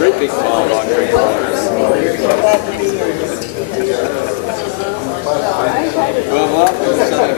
great big tall laundry rollers. Well, welcome to Southern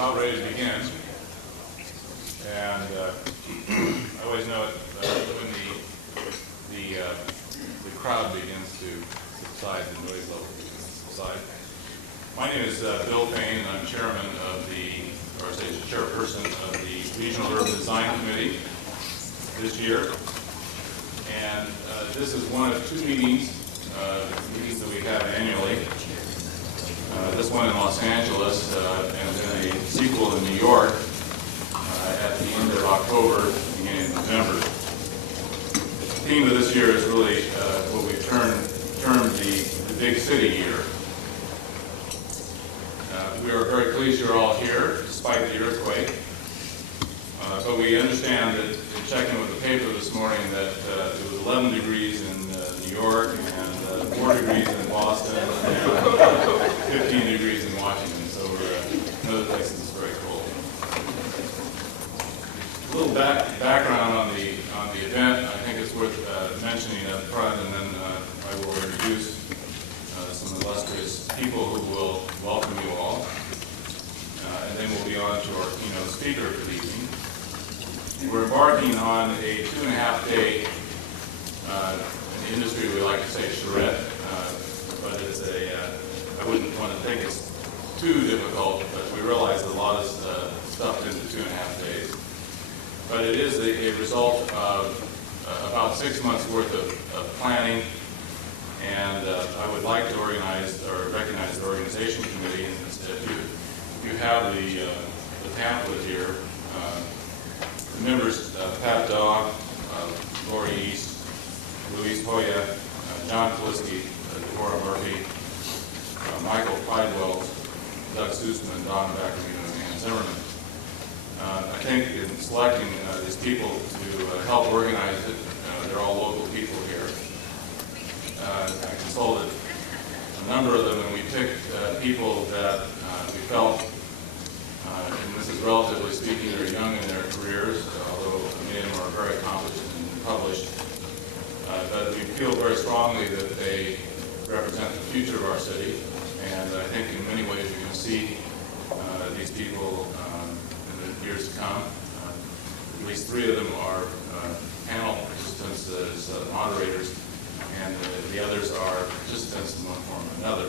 about ready to begin, and I always know it when the crowd begins to subside, the noise level begins to subside. My name is Bill Payne, and I'm chairman of chairperson of the Regional Urban Design Committee this year, and this is one of two meetings that we have annually. This one in Los Angeles, and then a sequel in New York at the end of October, beginning of November. The theme of this year is really what we've termed the big city year. We are very pleased you're all here, despite the earthquake. But we understand that in checking with the paper this morning that it was 11 degrees in New York and 4 degrees in Boston and 15 degrees in Washington. So we're in other places it's very cold. A little background on the event. I think it's worth mentioning up front, and then I will introduce some illustrious people who will welcome you all. And then we'll be on to our keynote speaker for the evening. We're embarking on a 2.5-day, in the industry we like to say charrette, but it's I wouldn't want to think it's too difficult, but we realize a lot of stuff into 2.5 days. But it is a result of about 6 months worth of planning, and I would like to recognize the organization committee. And if you have the pamphlet here, the members, Pat Dog, Lori East, Luis Hoya, John Kaliski, Deborah Murphy, Michael Clydewell, Doug Sussman, Don Backerman, and Ann Zimmerman. I think in selecting these people to help organize it, they're all local people here. I consulted a number of them, and we picked people that we felt, and this is relatively speaking, they're young in their careers, although many of them are very accomplished and published. But we feel very strongly that they represent the future of our city, and I think in many ways we can see these people in the years to come. At least 3 of them are panel participants as moderators, and the others are participants in one form or another.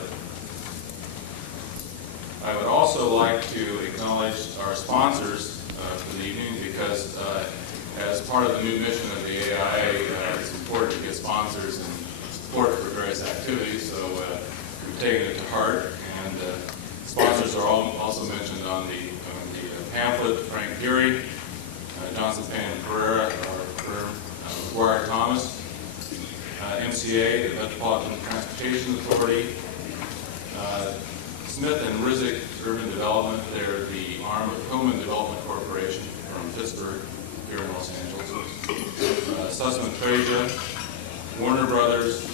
I would also like to acknowledge our sponsors for the evening, because as part of the new mission of the AIA, it's important to get sponsors and support for various activities, so we've taken it to heart. And sponsors are also mentioned on the pamphlet: Frank Geary, Johnson, Pan and Pereira, our firm, McGuire Thomas, MCA, the Metropolitan Transportation Authority, Smith and Rizek Urban Development. They're the arm of Coleman Development Corporation from Pittsburgh, here in Los Angeles. Sussman Treja, Warner Brothers,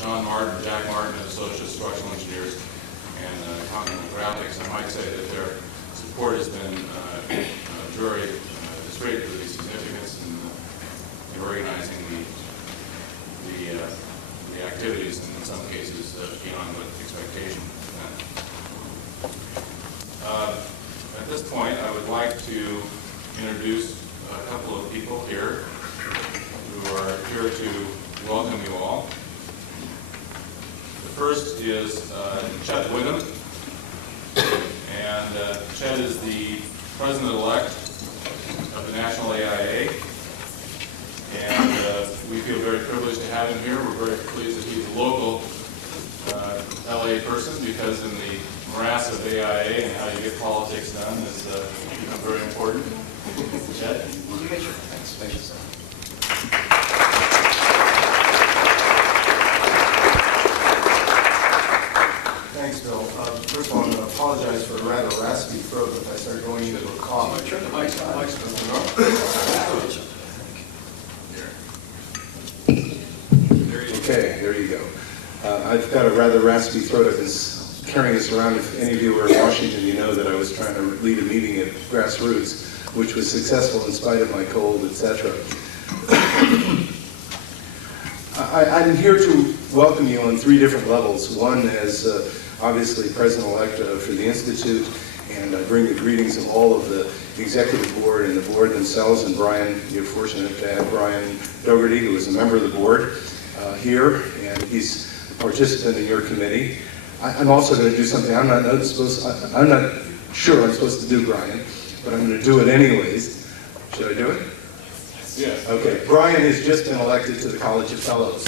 John Martin, Jack Martin and Associates, Structural Engineers, and Continental Graphics. I might say that their support has been very greatly significant in organizing the activities, and in some cases beyond what expectation. At this point, I would like to introduce a couple of people here who are here to welcome you all. The first is Chet Whittam, and Chet is the president-elect of the National AIA, and we feel very privileged to have him here. We're very pleased that he's a local LA person, because in the morass of AIA and how you get politics done has become very important. Chet? Thanks. Thanks, Bill. First of all, I'm going to apologize for a rather raspy throat if I start going into a cough. Turn the mics on. Okay, there you go. I've got a rather raspy throat. I've been carrying this around. If any of you were in Washington, you know that I was trying to lead a meeting at Grassroots, which was successful in spite of my cold, etc. I'm here to welcome you on 3 different levels. One as obviously president-elect for the Institute, and I bring the greetings of all of the executive board and the board themselves. And Brian, you're fortunate to have Brian Dougherty, who is a member of the board, here, and he's a participant in your committee. I'm also going to do something I'm not sure I'm supposed to do, Brian, but I'm going to do it anyways. Should I do it? Yes. Okay. Brian has just been elected to the College of Fellows.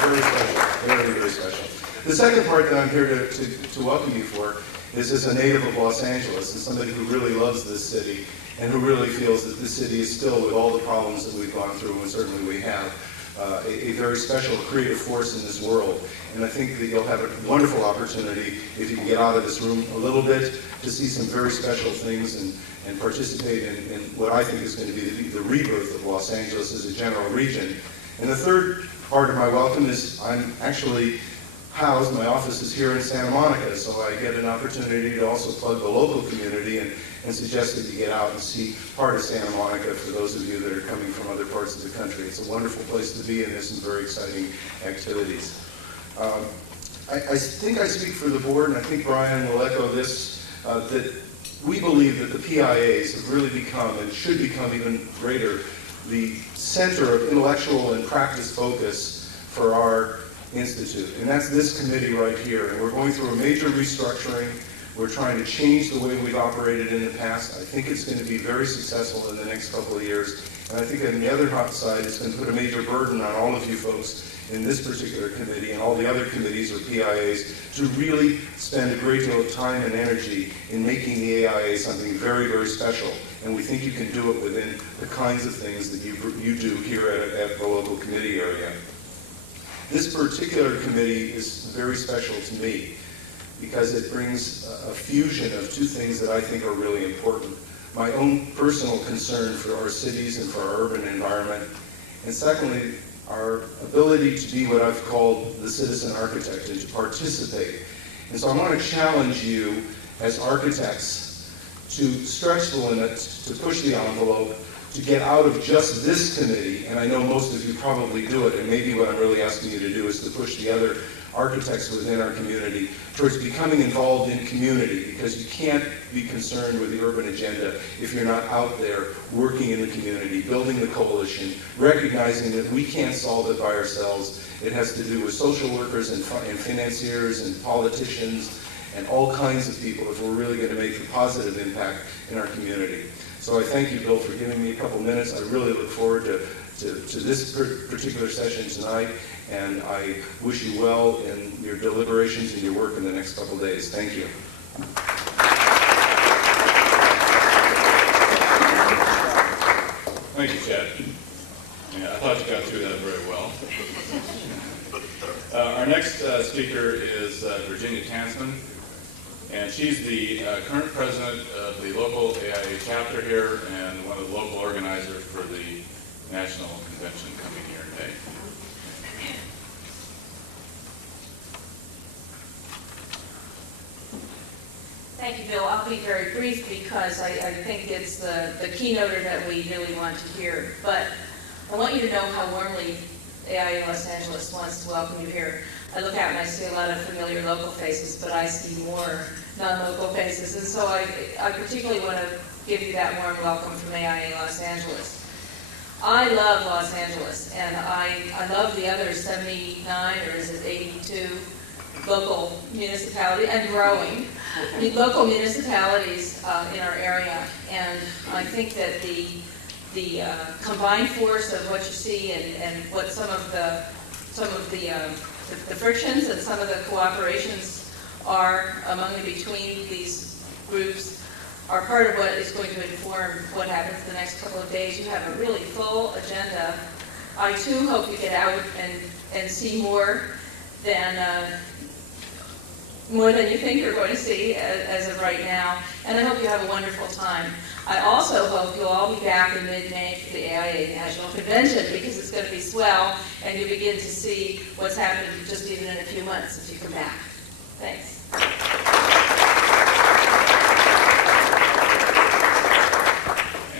Very special. Very, very special. The second part that I'm here to welcome you for is as a native of Los Angeles and somebody who really loves this city and who really feels that this city is still, with all the problems that we've gone through, and certainly we have, a very special creative force in this world. And I think that you'll have a wonderful opportunity, if you can get out of this room a little bit, to see some very special things and participate in what I think is going to be the rebirth of Los Angeles as a general region. And the third part of my welcome is I'm actually housed, my office is here in Santa Monica, so I get an opportunity to also plug the local community and suggest that you get out and see part of Santa Monica for those of you that are coming from other parts of the country. It's a wonderful place to be, and there's some very exciting activities. I think I speak for the board, and I think Brian will echo this, that we believe that the PIAs have really become, and should become even greater, the center of intellectual and practice focus for our institute. And that's this committee right here. And we're going through a major restructuring. We're trying to change the way we've operated in the past. I think it's going to be very successful in the next couple of years. And I think on the other side, it's going to put a major burden on all of you folks in this particular committee and all the other committees or PIAs to really spend a great deal of time and energy in making the AIA something very, very special. And we think you can do it within the kinds of things that you do here at the local committee area. This particular committee is very special to me. because it brings a fusion of two things that I think are really important. My own personal concern for our cities and for our urban environment, and secondly, our ability to be what I've called the citizen architect and to participate. And so I want to challenge you as architects to stretch the limit, to push the envelope, to get out of just this committee, and I know most of you probably do it, and maybe what I'm really asking you to do is to push the other architects within our community towards becoming involved in community, because you can't be concerned with the urban agenda if you're not out there working in the community, building the coalition, recognizing that we can't solve it by ourselves. It has to do with social workers and financiers and politicians and all kinds of people if we're really going to make a positive impact in our community. So I thank you, Bill, for giving me a couple minutes. I really look forward to this particular session tonight, and I wish you well in your deliberations and your work in the next couple of days. Thank you. Thank you, Chad. Yeah, I thought you got through that very well. Our next speaker is Virginia Tansman, and she's the current president of the local AIA chapter here and one of the local organizers for the national convention coming here in May. Thank you, Bill. I'll be very brief because I think it's the keynoter that we really want to hear. But I want you to know how warmly AIA Los Angeles wants to welcome you here. I look out and I see a lot of familiar local faces, but I see more non-local faces. And so I particularly want to give you that warm welcome from AIA Los Angeles. I love Los Angeles, and I love the other 79, or is it 82, local municipalities, and growing, local municipalities in our area. And I think that the combined force of what you see and what some of the frictions and some of the cooperations are among and between these groups are part of what is going to inform what happens the next couple of days. You have a really full agenda. I too hope you get out and see more than you think you're going to see as of right now, and I hope you have a wonderful time. I also hope you'll all be back in mid-May for the AIA National Convention, because it's going to be swell, and you begin to see what's happening just even in a few months if you come back. Thanks.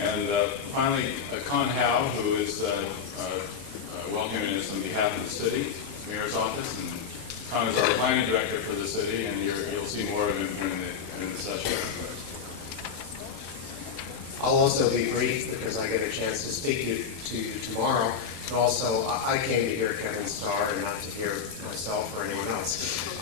And finally, Con Howe, who is welcoming us on behalf of the city, mayor's office, and Con is our planning director for the city, and you'll see more of him in the session. I'll also be brief because I get a chance to speak to you tomorrow. And also, I came to hear Kevin Starr and not to hear myself or anyone else.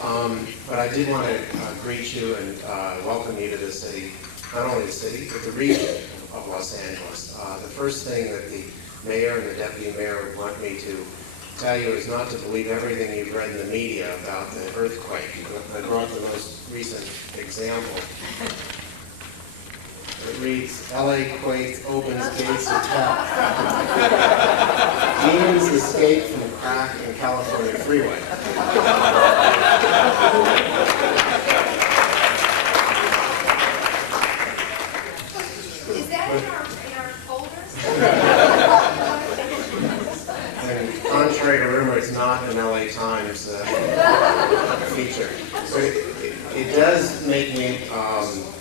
But I did want to greet you and welcome you to the city, not only the city, but the region of Los Angeles. The first thing that the mayor and the deputy mayor would want me to tell you is not to believe everything you've read in the media about the earthquake. I brought the most recent example. It reads, L.A. quake opens gates of hell. Demons escape from crack in California freeway. Is that in our folders? And contrary to rumor, it's not an LA Times feature. But it does make me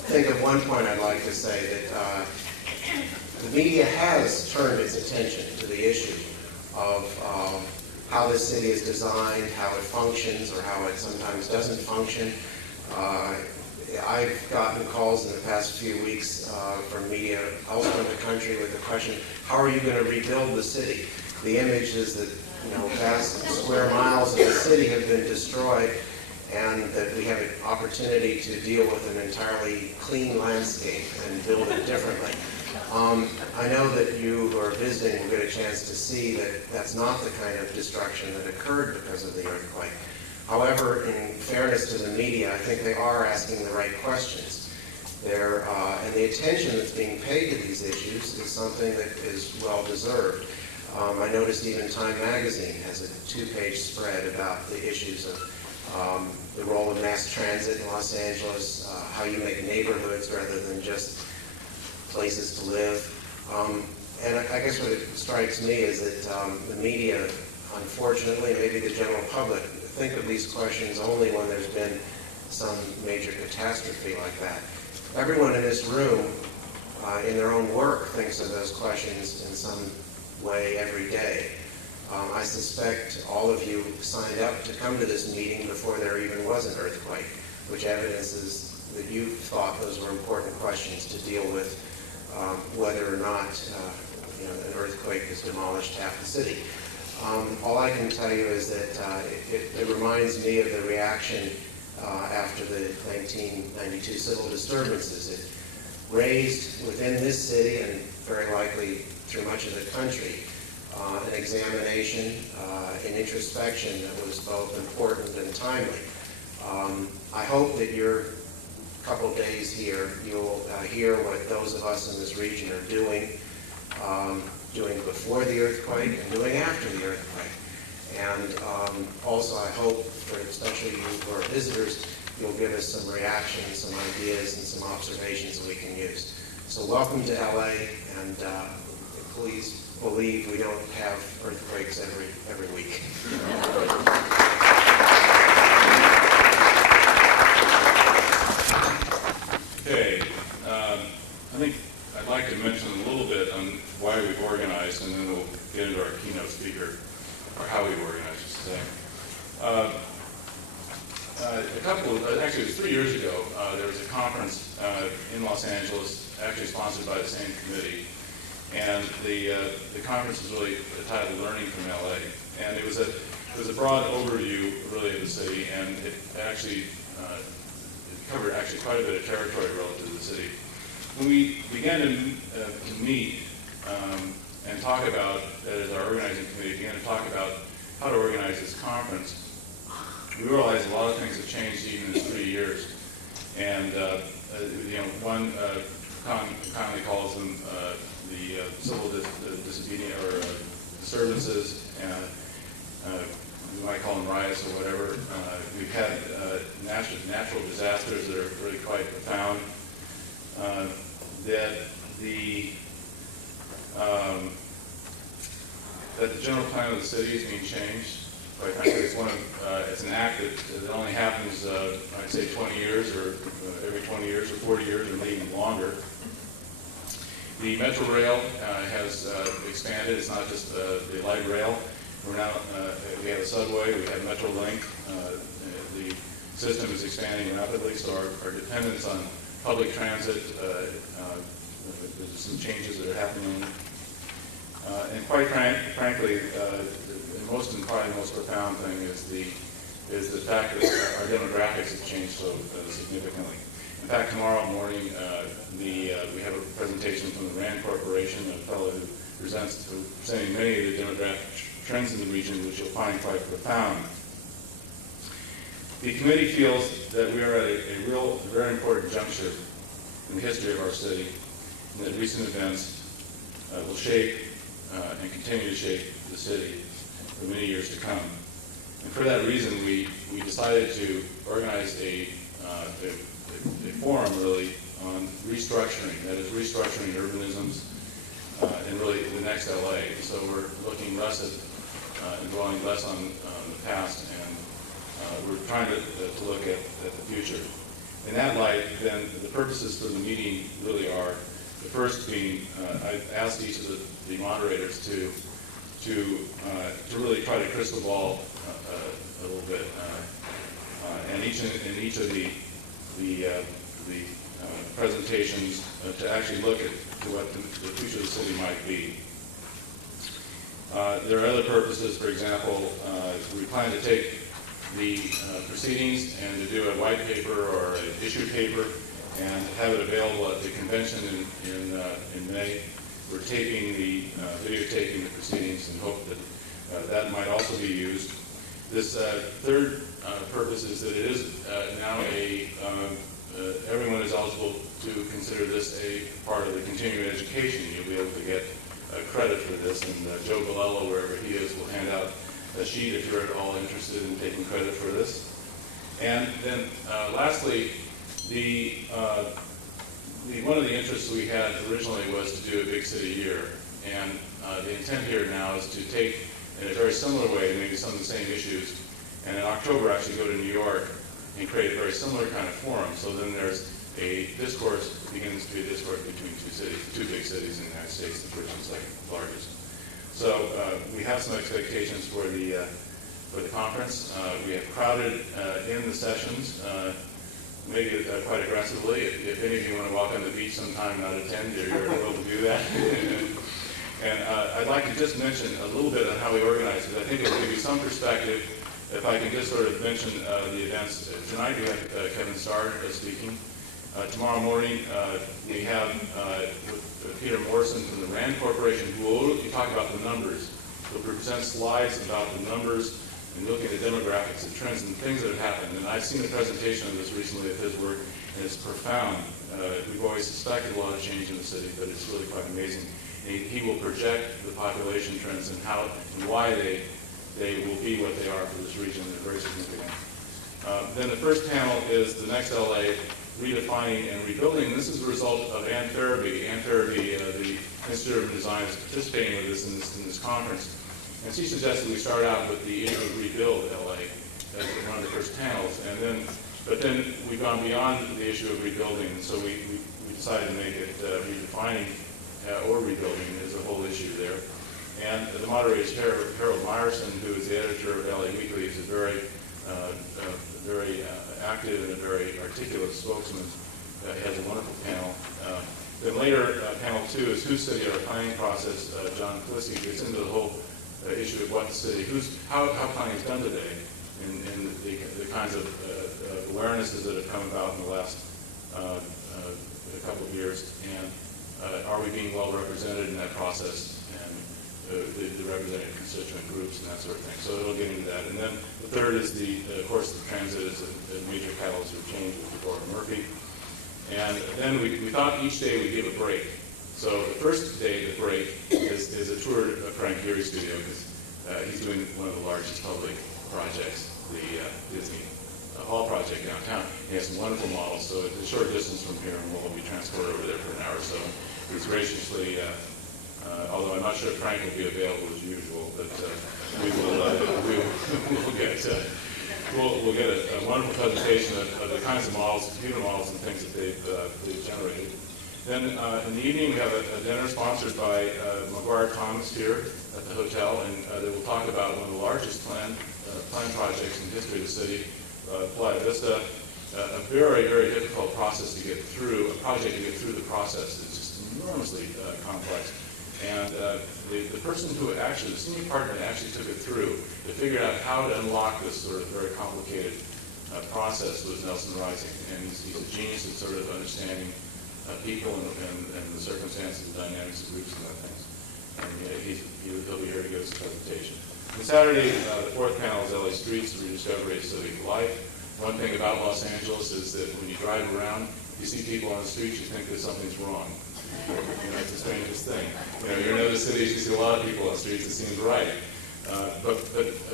think of one point I'd like to say, that the media has turned its attention to the issue of how this city is designed, how it functions, or how it sometimes doesn't function. I've gotten calls in the past few weeks from media elsewhere in the country with the question, how are you going to rebuild the city? The image is that vast square miles of the city have been destroyed, and that we have an opportunity to deal with an entirely clean landscape and build it differently. I know that you who are visiting will get a chance to see that that's not the kind of destruction that occurred because of the earthquake. However, in fairness to the media, I think they are asking the right questions. And the attention that's being paid to these issues is something that is well deserved. I noticed even Time Magazine has a 2-page spread about the issues of the role of mass transit in Los Angeles, how you make neighborhoods rather than just places to live. And I guess what it strikes me is that the media, unfortunately, maybe the general public, think of these questions only when there's been some major catastrophe like that. Everyone in this room, in their own work, thinks of those questions in some way every day. I suspect all of you signed up to come to this meeting before there even was an earthquake, which evidences that you thought those were important questions to deal with, whether or not an earthquake has demolished half the city. All I can tell you is that it reminds me of the reaction after the 1992 civil disturbances. It raised within this city, and very likely through much of the country, an examination, an introspection that was both important and timely. I hope that your couple days here, you'll hear what those of us in this region are doing before the earthquake and doing after the earthquake. And also I hope, for especially you who are visitors, you'll give us some reactions, some ideas, and some observations that we can use. So welcome to LA, and please believe we don't have earthquakes every week. Okay, I think I'd like to mention a little bit on why we've organized, and then we'll get into our keynote speaker, or how we've organized, I should say. Actually it was 3 years ago, there was a conference in Los Angeles, actually sponsored by the same committee, and the conference was really titled Learning from LA, and it was a broad overview really of the city, and it actually covered actually quite a bit of territory relative to the city. When we began to meet and talk about, as our organizing committee began to talk about how to organize this conference, we realized a lot of things have changed even in 3 years. And one commonly calls them the civil disobedience or disturbances, and we might call them riots or whatever. We've had natural disasters that are really quite profound. That the general plan of the city is being changed. Quite frankly, it's an act that only happens, I'd say 20 years, or every 20 years, or 40 years, or maybe even longer. The Metro Rail has expanded. It's not just the light rail. We have a subway, we have Metrolink. The system is expanding rapidly, so our dependence on public transit, there's some changes that are happening. And quite frankly, probably the most profound thing is the fact that our demographics have changed so significantly. In fact, tomorrow morning, we have a presentation from the RAND Corporation, a fellow who presenting many of the demographic trends in the region, which you'll find quite profound. The committee feels that we are at a very important juncture in the history of our city, and that recent events will shape and continue to shape the city for many years to come. And for that reason, we decided to organize a forum really on restructuring, that is restructuring urbanisms, and really the Next L.A. So we're looking less at and dwelling less on the past, and we're trying to look at the future. In that light, then the purposes for the meeting really are, the first being, I asked each of the moderators to really try to crystal ball a little bit, and each of the presentations to actually look at what the future of the city might be. There are other purposes. For example, we plan to take the proceedings and to do a white paper or an issue paper and have it available at the convention in May. We're videotaping the proceedings and hope that that might also be used. This third purpose is that it is now everyone is eligible to consider this a part of the continuing education. You'll be able to get credit for this, and Joe Bilello, wherever he is, will hand out a sheet if you're at all interested in taking credit for this. And then lastly, one of the interests we had originally was to do a big city year. And the intent here now is to take, in a very similar way, maybe some of the same issues, and in October actually go to New York and create a very similar kind of forum. So then there's a discourse, begins to be a discourse between two big cities in the United States, the first and second largest. So we have some expectations for the conference. We have crowded in the sessions, maybe quite aggressively. If any of you want to walk on the beach sometime and not attend, you're able to do that. And I'd like to just mention a little bit on how we organize it. I think it will give you some perspective. If I can just sort of mention the events. Tonight we have Kevin Starr speaking. Tomorrow morning we have Peter Morrison from the RAND Corporation, who will talk about the numbers. He'll present slides about the numbers and looking at demographics and trends and things that have happened. And I've seen a presentation of this recently of his work, and it's profound. We've always suspected a lot of change in the city, but it's really quite amazing. And he will project the population trends and how and why they will be what they are for this region. They're very significant. Then the first panel is the Next L.A. Redefining and Rebuilding. And this is a result of Ann Farabee. Ann Farabee, the Institute of Urban Design, is participating with us in this conference. And she suggested we start out with the issue of Rebuild L.A. as one of the first panels. But then we've gone beyond the issue of rebuilding. And so we decided to make it redefining or rebuilding as a whole issue there. And the moderator is Harold Meyerson, who is the editor of LA Weekly. He's a very active and a very articulate spokesman. He has a wonderful panel. Then later, panel 2 is Whose City, Our Planning Process. John Clissie gets into the whole issue of what the city, how planning is done today, and the kinds of awarenesses that have come about in the last couple of years, and are we being well represented in that process, and the representative constituent groups and that sort of thing. So it'll get into that. And then the third is of course, the transit is a major catalyst for change with Deborah Murphy. And then we thought each day we'd give a break. So the first day, the break, is a tour of Frank Gehry's studio, because he's doing one of the largest public projects, the Disney Hall project downtown. He has some wonderful models, so it's a short distance from here, and we'll be transported over there for an hour or so. He's graciously, although I'm not sure if Frank will be available as usual, but we'll get a wonderful presentation of the kinds of models, computer models and things that they've generated. Then in the evening we have a dinner sponsored by McGuire Thomas here at the hotel, and they will talk about one of the largest plan projects in the history of the city, Playa Vista. A very, very difficult process to get through, a project to get through the process. It's just enormously complex. And the person who actually, the senior partner that actually took it through, to figure out how to unlock this sort of very complicated process was Nelson Rising. And he's a genius at sort of understanding people and the circumstances, the dynamics of groups and other things. And he'll be here to give us a presentation. On Saturday, the fourth panel is LA Streets, the Rediscovery of Civic Life. One thing about Los Angeles is that when you drive around, you see people on the streets, you think that something's wrong. It's the strangest thing. You're in other cities, you see a lot of people on the streets, it seems right. But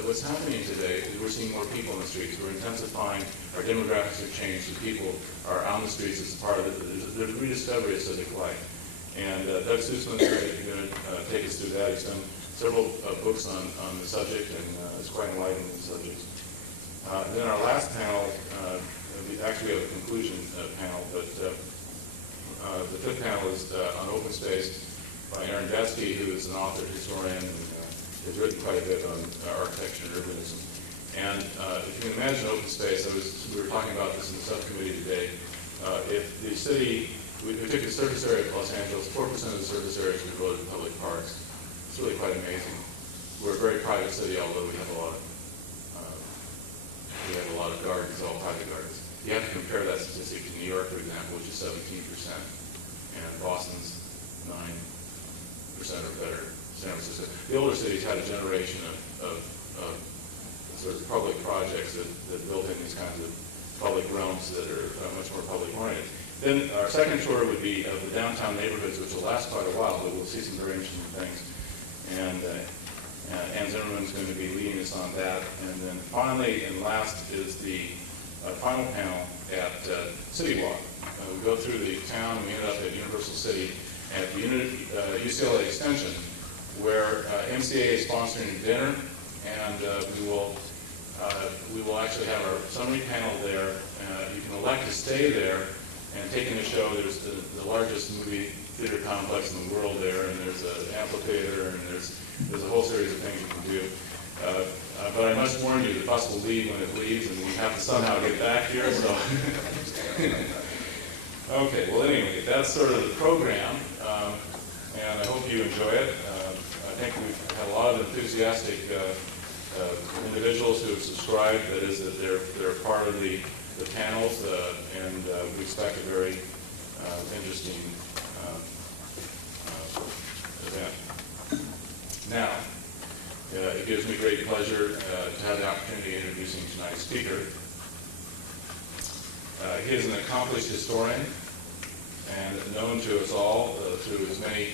what's happening today is we're seeing more people on the streets. We're intensifying, our demographics have changed, so people are on the streets as part of the rediscovery of civic life. And Doug Sussman is going to take us through that. He's done several books on the subject, and is quite enlightened in the subject. Then our last panel, actually we have a conclusion panel, but the fifth panel is on open space by Aaron Detsky, who is an author, historian, and has written quite a bit on architecture and urbanism. And if you can imagine open space, we were talking about this in the subcommittee today. If the city, we took the surface area of Los Angeles, 4% of the surface area is devoted to public parks. It's really quite amazing. We're a very private city, although we have a lot of gardens, all private gardens. You have to compare that statistic to New York, for example, which is 17%, and Boston's 9% or better. San Francisco. The older cities had a generation of sort of public projects that built in these kinds of public realms that are much more public-oriented. Then our second tour would be of the downtown neighborhoods, which will last quite a while, but we'll see some very interesting things. And Ann Zimmerman's going to be leading us on that. And then finally and last is the final panel at City Walk. We go through the town and we end up at Universal City at the UCLA Extension, where MCA is sponsoring a dinner, and we will actually have our summary panel there. You can elect to stay there and take in the show. There's the largest movie theater complex in the world there, and there's an amphitheater, and there's a whole series of things you can do. But I must warn you, the bus will leave when it leaves, and we have to somehow get back here. So, okay. Well, anyway, that's sort of the program, and I hope you enjoy it. I think we've had a lot of enthusiastic individuals who have subscribed. That is, that they're part of the panels, and we expect a very interesting event. Now, it gives me great pleasure to have the opportunity of introducing tonight's speaker. He is an accomplished historian and known to us all through his many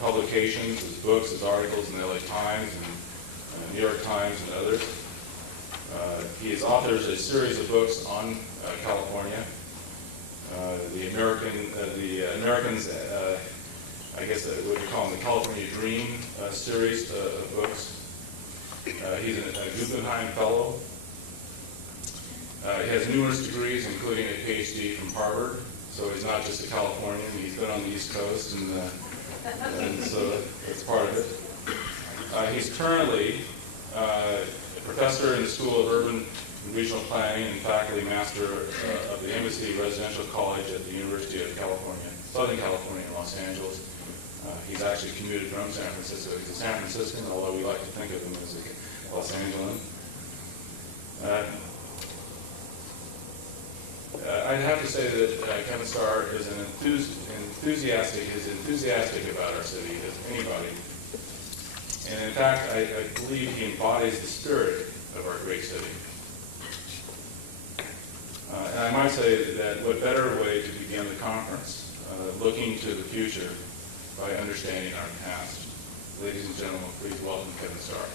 publications, his books, his articles in the LA Times and New York Times and others. He has authored a series of books on California. The Americans, I guess what we call them, the California Dream series of books. He's a Guggenheim Fellow. He has numerous degrees, including a PhD from Harvard. So he's not just a Californian. He's been on the East Coast, and so that's part of it. He's currently a professor in the School of Urban and Regional Planning and faculty master of the Embassy Residential College at the University of California, Southern California in Los Angeles. He's actually commuted from San Francisco. He's a San Franciscan, although we like to think of him as a Los Angelan. I'd have to say that Kevin Starr is enthusiastic about our city as anybody. And in fact, I believe he embodies the spirit of our great city. And I might say that what better way to begin the conference, looking to the future by understanding our past. Ladies and gentlemen, please welcome Kevin Starr.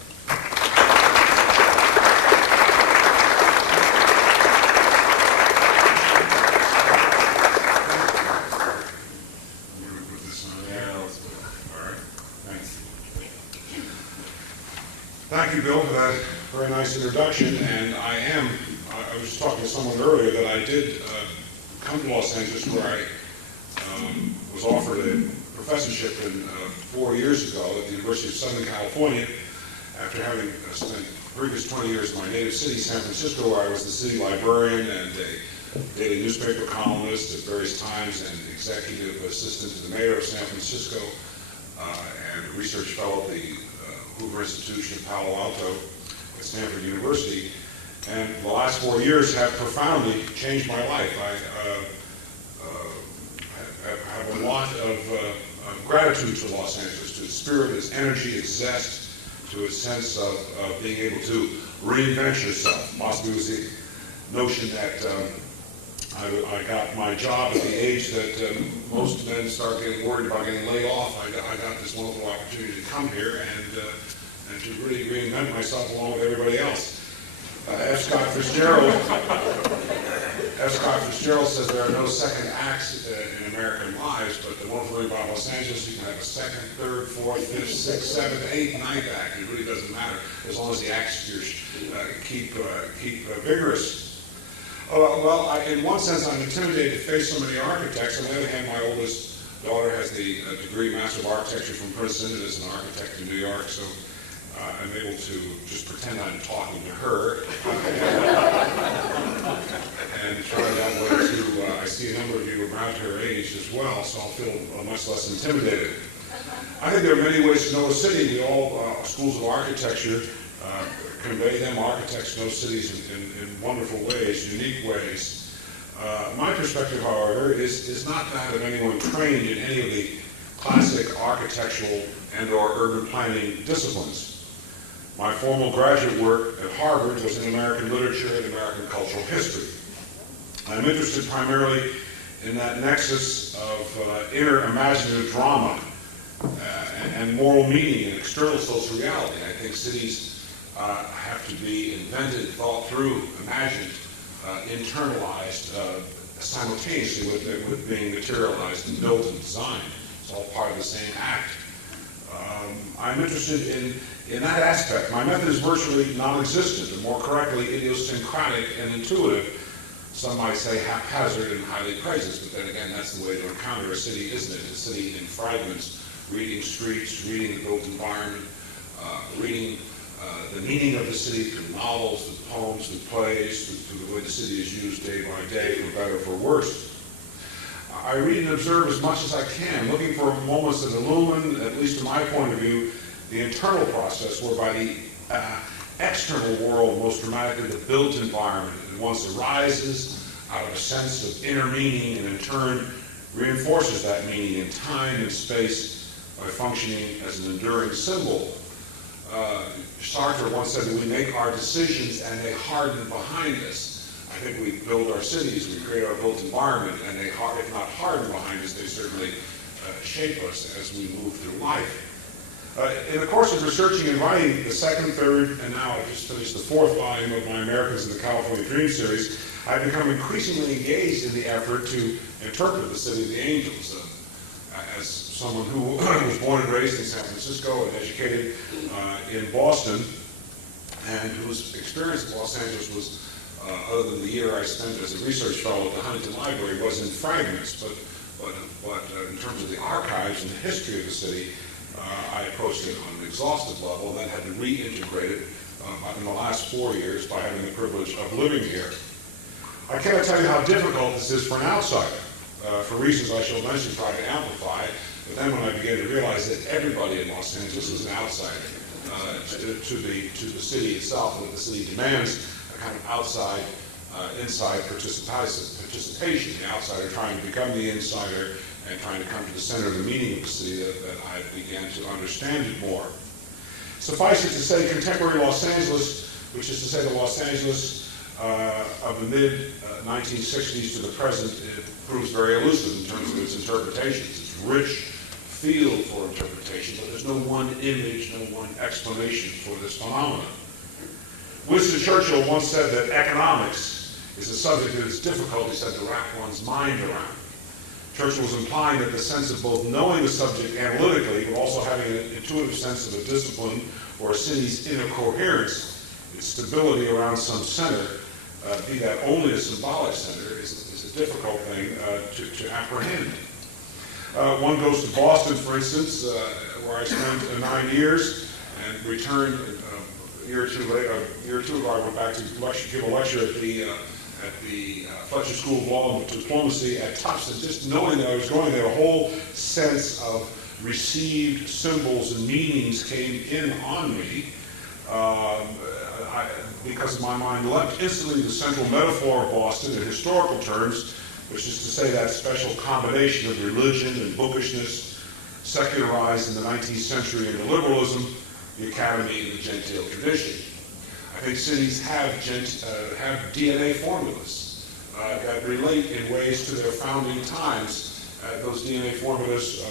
Thank you, Bill, for that very nice introduction. And I was just talking to someone earlier that I did come to Los Angeles, where I was offered a professorship 4 years ago at the University of Southern California, after having spent the previous 20 years in my native city, San Francisco, where I was the city librarian and a daily newspaper columnist at various times and executive assistant to the mayor of San Francisco, and a research fellow at the Hoover Institution in Palo Alto at Stanford University. And the last 4 years have profoundly changed my life. I have a lot of gratitude to Los Angeles, to its spirit, its energy, its zest, to its sense of being able to reinvent yourself. Possibly it was the notion that I got my job at the age that most men start getting worried about getting laid off. I got this wonderful opportunity to come here and to really reinvent myself along with everybody else. F. Scott Fitzgerald says there are no second acts in American lives, but the wonderful thing about Los Angeles, you can have a second, third, fourth, fifth, sixth, seventh, eighth, ninth act. It really doesn't matter as long as the acts keep vigorous. Well, in one sense, I'm intimidated to face so many architects. On the other hand, my oldest daughter has the degree Master of Architecture from Princeton and is an architect in New York, so I'm able to just pretend I'm talking to her and try that way to, I see a number of you around her age as well, so I'll feel much less intimidated. I think there are many ways to know a city. We all, schools of architecture, convey them. Architects know cities in wonderful ways, unique ways. My perspective, however, is not that of anyone trained in any of the classic architectural and or urban planning disciplines. My formal graduate work at Harvard was in American literature and American cultural history. I'm interested primarily in that nexus of inner imaginative drama and moral meaning and external social reality. I think cities have to be invented, thought through, imagined internalized simultaneously with being materialized and built and designed. It's all part of the same act. I'm interested in that aspect. My method is virtually non-existent, or more correctly, idiosyncratic and intuitive. Some might say haphazard and highly praises, but then again, that's the way to encounter a city, isn't it? A city in fragments, reading streets, reading the built environment, reading the meaning of the city through novels, through poems, through plays, through the way the city is used day by day, for better or for worse. I read and observe as much as I can, looking for moments that illumine, at least from my point of view, the internal process whereby the external world, most dramatically the built environment, at once arises out of a sense of inner meaning and in turn reinforces that meaning in time and space by functioning as an enduring symbol. Starr once said that we make our decisions and they harden behind us. I think we build our cities, we create our built environment, and they, if not harden behind us, they certainly shape us as we move through life. In the course of researching and writing the second, third, and now I've just finished the fourth volume of my Americans in the California Dream series, I've become increasingly engaged in the effort to interpret the City of the Angels. As someone who was born and raised in San Francisco and educated in Boston, and whose experience in Los Angeles was, other than the year I spent as a research fellow at the Huntington Library, was in fragments, but in terms of the archives and the history of the city, I approached it on an exhaustive level and then had to reintegrate it in the last 4 years by having the privilege of living here. I cannot tell you how difficult this is for an outsider, for reasons I shall eventually try to amplify, but then when I began to realize that everybody in Los Angeles is an outsider to the city itself, and that the city demands a kind of outside, inside participation, the outsider trying to become the insider and trying to come to the center of the meaning of the city, that I began to understand it more. Suffice it to say, contemporary Los Angeles, which is to say the Los Angeles of the mid-1960s to the present, it proves very elusive in terms of its interpretations. It's rich field for interpretation, but there's no one image, no one explanation for this phenomenon. Winston Churchill once said that economics is a subject that is difficult, he said, to wrap one's mind around. Churchill was implying that the sense of both knowing the subject analytically, but also having an intuitive sense of a discipline or a city's inner coherence, its stability around some center, be that only a symbolic center, is a difficult thing to apprehend. One goes to Boston, for instance, where I spent 9 years and returned a year or two ago. I went back to give a lecture at the Fletcher School of Law and Diplomacy at Tufts, and just knowing that I was going there, a whole sense of received symbols and meanings came in on me, because my mind leapt instantly to the central metaphor of Boston in historical terms, which is to say that special combination of religion and bookishness, secularized in the 19th century into liberalism, the academy and the genteel tradition. I think cities have DNA formulas that relate in ways to their founding times. Those DNA formulas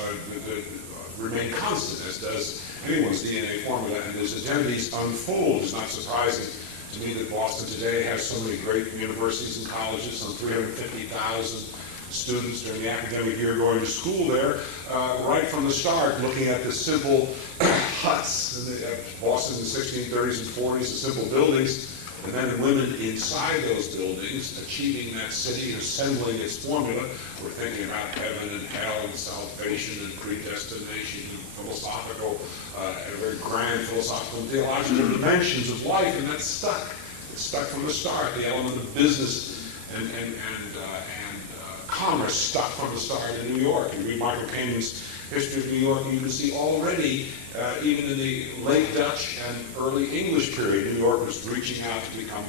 remain constant, as does anyone's DNA formula, and as identities unfold. It's not surprising to me that Boston today has so many great universities and colleges, some 350,000 students during the academic year going to school there, right from the start, looking at the simple huts. Boston in the 1630s and 40s, the simple buildings, and men and women inside those buildings, achieving that city, assembling its formula. We're thinking about heaven and hell and salvation and predestination and philosophical, very grand philosophical and theological dimensions of life, and that's stuck. It's stuck from the start. The element of business and commerce stuck from the start in New York. You read Michael Kamen's History of New York, and you can see already, even in the late Dutch and early English period, New York was reaching out to become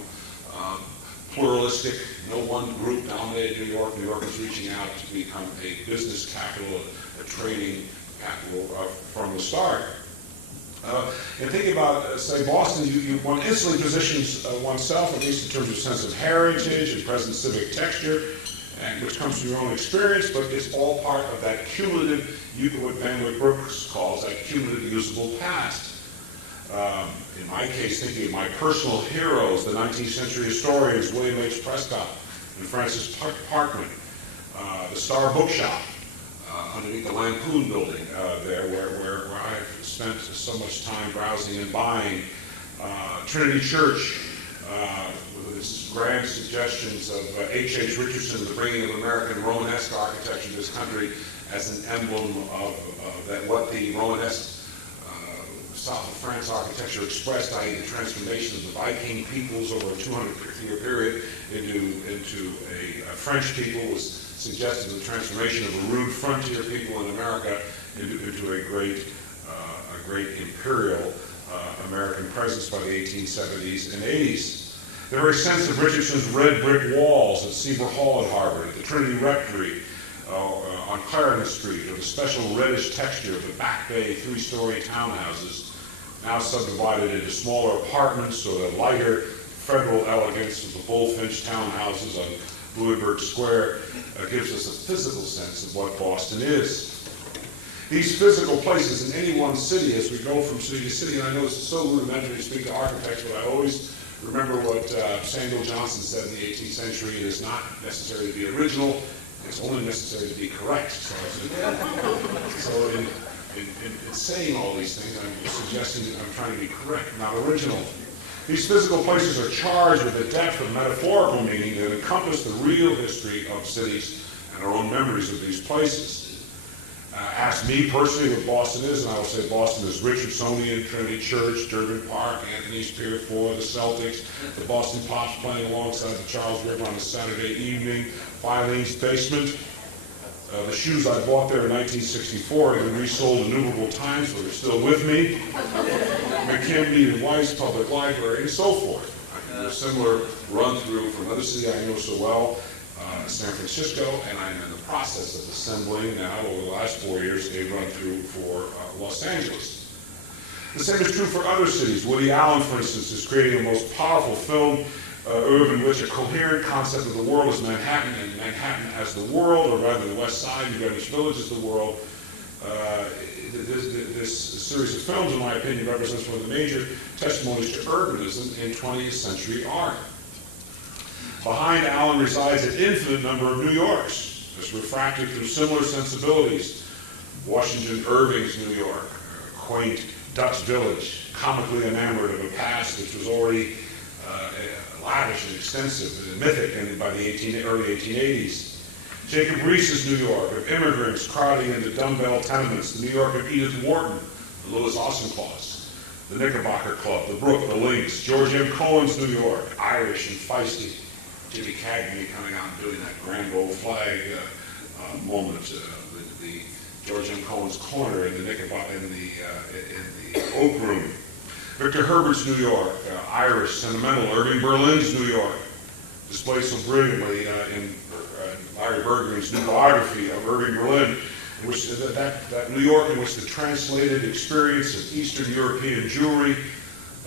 pluralistic. No one group dominated New York. New York was reaching out to become a business capital, a trading capital from the start. And thinking about, say, Boston, one instantly positions oneself, at least in terms of sense of heritage and present civic texture, and which comes from your own experience, but it's all part of that cumulative, what Van Wyck Brooks calls that cumulative usable past. In my case, thinking of my personal heroes, the 19th century historians William H. Prescott and Francis Parkman, the Starr bookshop underneath the Lampoon building there, where I've spent so much time browsing and buying. Trinity Church, with its grand suggestions of H.H. Richardson, the bringing of American Romanesque architecture to this country as an emblem of that what the Romanesque South of France architecture expressed, i.e. the transformation of the Viking peoples over a 250-year period into a French people, was suggesting the transformation of a rude frontier people in America into a great imperial American presence by the 1870s and 80s. The very sense of Richardson's red brick walls at Seaver Hall at Harvard, at the Trinity Rectory on Clarendon Street, or the special reddish texture of the Back Bay three-story townhouses, now subdivided into smaller apartments, or the lighter federal elegance of the Bullfinch townhouses on Blumenberg Square, gives us a physical sense of what Boston is. These physical places in any one city, as we go from city to city, and I know this is so rudimentary to speak to architects, but I always remember what Samuel Johnson said in the 18th century: it is not necessary to be original, it's only necessary to be correct. So in saying all these things, I'm suggesting that I'm trying to be correct, not original. These physical places are charged with a depth of metaphorical meaning that encompass the real history of cities and our own memories of these places. Ask me personally what Boston is, and I will say Boston is Richardsonian, Trinity Church, Durbin Park, Anthony's Pier 4, the Celtics, the Boston Pops playing alongside the Charles River on a Saturday evening, Filene's basement. The shoes I bought there in 1964 have been resold innumerable times, but they're still with me. McKinley and Weiss Public Library, and so forth. I can do a similar run-through for another city I know so well, San Francisco, and I'm in the process of assembling now, over the last 4 years, a run-through for Los Angeles. The same is true for other cities. Woody Allen, for instance, is creating the most powerful film in which a coherent concept of the world is Manhattan, and Manhattan as the world, or rather the West Side, and Greenwich Village as the world. This series of films, in my opinion, represents one of the major testimonies to urbanism in 20th century art. Behind Allen resides an infinite number of New Yorks, as refracted through similar sensibilities. Washington Irving's New York, quaint Dutch village, comically enamored of a past which was already lavish and extensive and mythic by the early 1880s. Jacob Riis's New York, of immigrants crowding into dumbbell tenements, the New York of Edith Wharton, the Louis Auchincloss, the Knickerbocker Club, the Brook, the Lynx, George M. Cohen's New York, Irish and feisty, Jimmy Cagney coming out and doing that grand old flag moment, the George M. Cohen's corner in the Knickerbocker, in the Oak Room. Victor Herbert's New York, Irish, sentimental. Irving Berlin's New York, displayed so brilliantly in Larry Bergman's new biography of Irving Berlin, in which that New York in which the translated experience of Eastern European jewelry,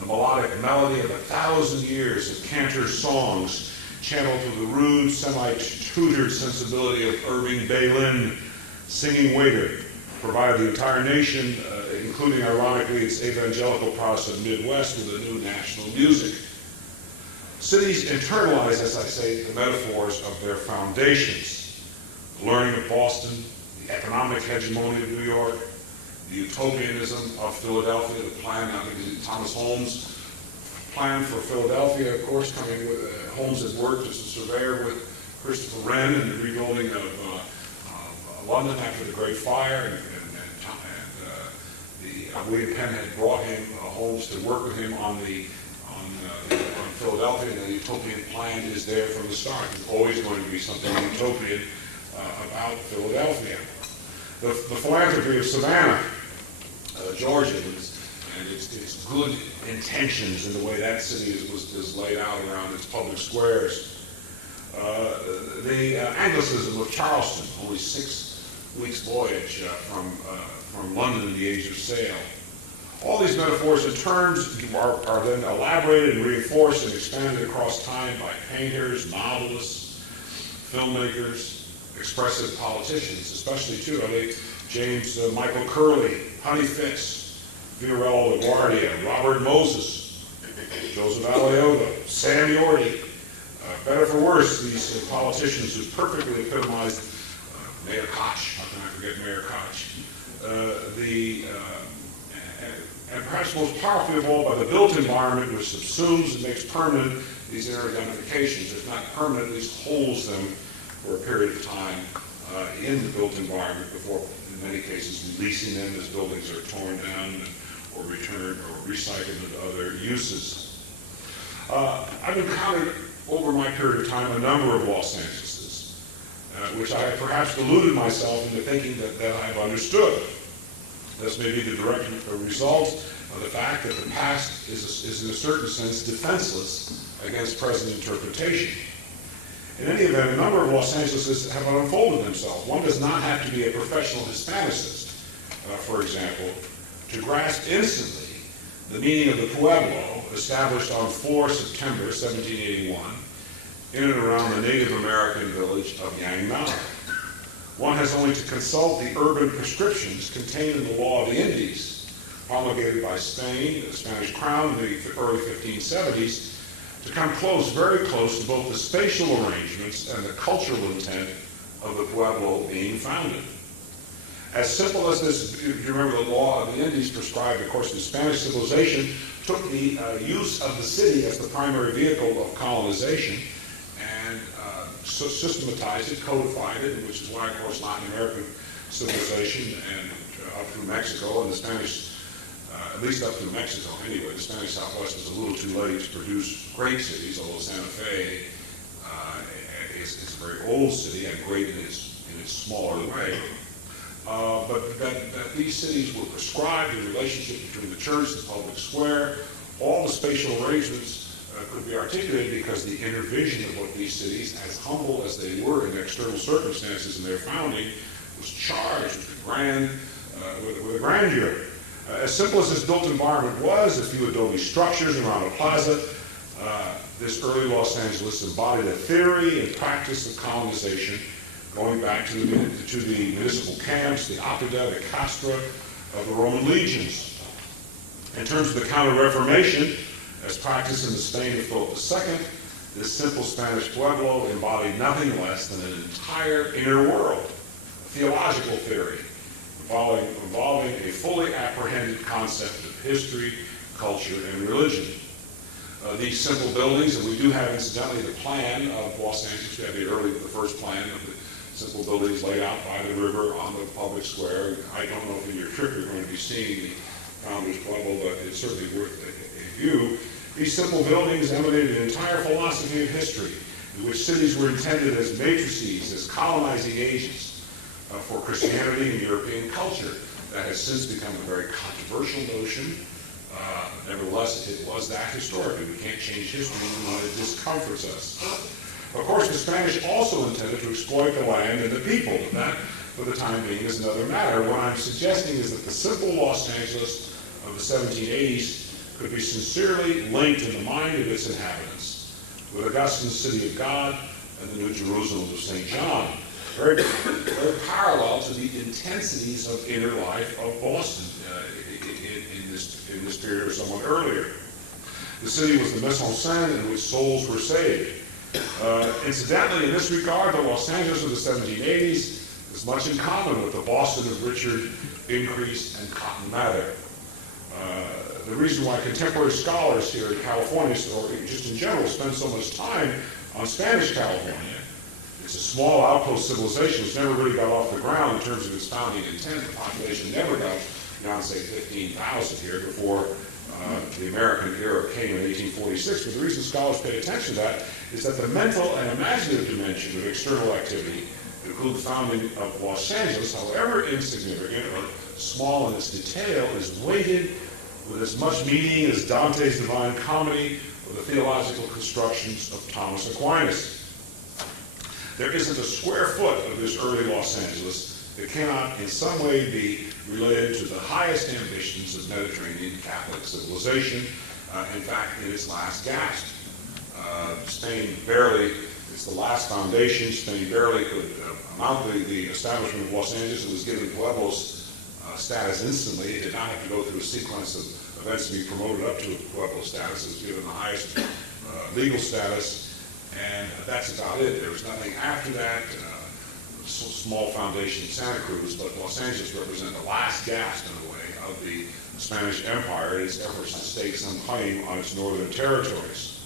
the melodic melody of 1,000 years of Cantor's songs, channeled through the rude, semi-tutored sensibility of Irving Berlin, singing waiter, provided the entire nation, including, ironically, its evangelical Protestant Midwest, with a new national music. Cities internalize, as I say, the metaphors of their foundations. Learning of Boston, the economic hegemony of New York, the utopianism of Philadelphia, the plan, Thomas Holmes' plan for Philadelphia, of course, coming with Holmes had worked as a surveyor with Christopher Wren in the rebuilding of London after the Great Fire, and William Penn had brought him Holmes to work with him on Philadelphia, and the utopian plan is there from the start. There's always going to be something utopian about Philadelphia. The philanthropy of Savannah, Georgia, and its good intentions in the way that city is laid out around its public squares. The Anglicism of Charleston, only 6 weeks' voyage from London in the age of sail. All these metaphors and terms are then elaborated and reinforced and expanded across time by painters, novelists, filmmakers, expressive politicians, especially too, I think James Michael Curley, Honey Fitz, Fiorello LaGuardia, Robert Moses, Joseph Alioto, Sam Yorty. Better for worse, these politicians who perfectly epitomized Mayor Koch. How can I forget Mayor Koch? And perhaps most powerfully of all, by the built environment, which subsumes and makes permanent these inner identifications. If not permanent, at least holds them for a period of time in the built environment before, in many cases, releasing them as buildings are torn down or returned or recycled into other uses. I've encountered over my period of time a number of Los Angeleses, which I have perhaps deluded myself into thinking that I've understood. This may be the direct result of the fact that the past is in a certain sense defenseless against present interpretation. In any event, a number of Los Angeleses have unfolded themselves. One does not have to be a professional Hispanicist, for example, to grasp instantly the meaning of the Pueblo, established on 4 September 1781, in and around the Native American village of Yangmao. One has only to consult the urban prescriptions contained in the Law of the Indies, promulgated by Spain, the Spanish crown, in the early 1570s, to come close, very close, to both the spatial arrangements and the cultural intent of the Pueblo being founded. As simple as this, you remember the Law of the Indies prescribed, of course, the Spanish civilization took the use of the city as the primary vehicle of colonization and systematized it, codified it, which is why, of course, Latin American civilization and up through Mexico and the Spanish, at least up through Mexico anyway, the Spanish Southwest was a little too late to produce great cities, although Santa Fe is a very old city and great in its smaller way. But that these cities were prescribed in relationship between the church, the public square, all the spatial arrangements could be articulated because the inner vision of what these cities, as humble as they were in external circumstances in their founding, was charged with a grandeur. As simple as this built environment was, a few adobe structures around a plaza, this early Los Angeles embodied a theory and practice of colonization going back to the municipal camps, the Oppida, the Castra of the Roman legions. In terms of the Counter-Reformation, as practiced in the Spain of Philip II, this simple Spanish pueblo embodied nothing less than an entire inner world, a theological theory involving a fully apprehended concept of history, culture, and religion. These simple buildings, and we do have incidentally the plan of Los Angeles, we have the first plan of the simple buildings laid out by the river on the public square. I don't know if in your trip you're going to be seeing the Founders Pueblo, but it's certainly worth a view. These simple buildings emanated an entire philosophy of history, in which cities were intended as matrices, as colonizing agents for Christianity and European culture. That has since become a very controversial notion. Nevertheless, it was that historically. We can't change history even when it discomforts us. Of course, the Spanish also intended to exploit the land and the people, and that, for the time being, is another matter. What I'm suggesting is that the simple Los Angeles of the 1780s could be sincerely linked in the mind of its inhabitants with Augustine's City of God and the New Jerusalem of St. John, very parallel to the intensities of inner life of Boston in this period or somewhat earlier. The city was the mise en scène in which souls were saved. Incidentally, in this regard, the Los Angeles of the 1780s is much in common with the Boston of Richard Increase and Cotton Mather. The reason why contemporary scholars here in California, or just in general, spend so much time on Spanish California, it's a small outpost civilization which never really got off the ground in terms of its founding intent. The population never got beyond, say, 15,000 here before the American era came in 1846. But the reason scholars paid attention to that is that the mental and imaginative dimension of external activity include the founding of Los Angeles, however insignificant or small in its detail, is weighted with as much meaning as Dante's Divine Comedy or the theological constructions of Thomas Aquinas. There isn't a square foot of this early Los Angeles that cannot in some way be related to the highest ambitions of Mediterranean Catholic civilization. In fact, in its last gasp, Spain barely, it's the last foundation, Spain barely could mount the establishment of Los Angeles. It was given Pueblos status instantly. It did not have to go through a sequence of events to be promoted up to Pueblo status. It was given the highest legal status, and that's about it. There was nothing after that. Small foundation in Santa Cruz, but Los Angeles represented the last gasp, in a way, of the Spanish Empire in its efforts to stake some claim on its northern territories.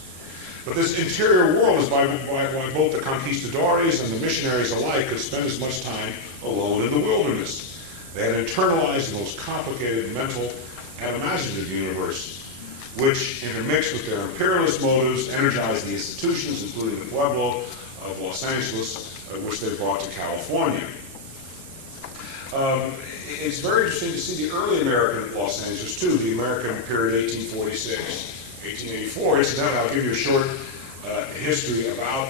But this interior world is by both the conquistadores and the missionaries alike could spend as much time alone in the wilderness. They had internalized the most complicated mental and imaginative universe, which, intermixed with their imperialist motives, energized the institutions, including the Pueblo of Los Angeles, which they brought to California. It's very interesting to see the early American Los Angeles, too, the American period 1846, 1884. Incidentally, I'll give you a short history about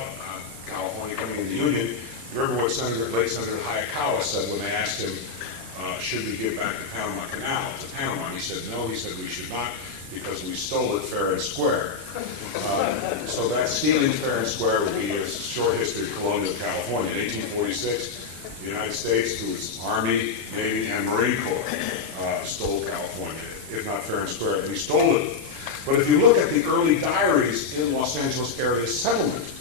California coming into the Union. Remember what late Senator Hayakawa said when they asked him, should we give back the Panama Canal to Panama? And he said, no, he said we should not, because we stole it fair and square. So that stealing fair and square would be a short history of colonial California. In 1846, the United States, through its Army, Navy, and Marine Corps, stole California. If not fair and square, we stole it. But if you look at the early diaries in Los Angeles area settlement,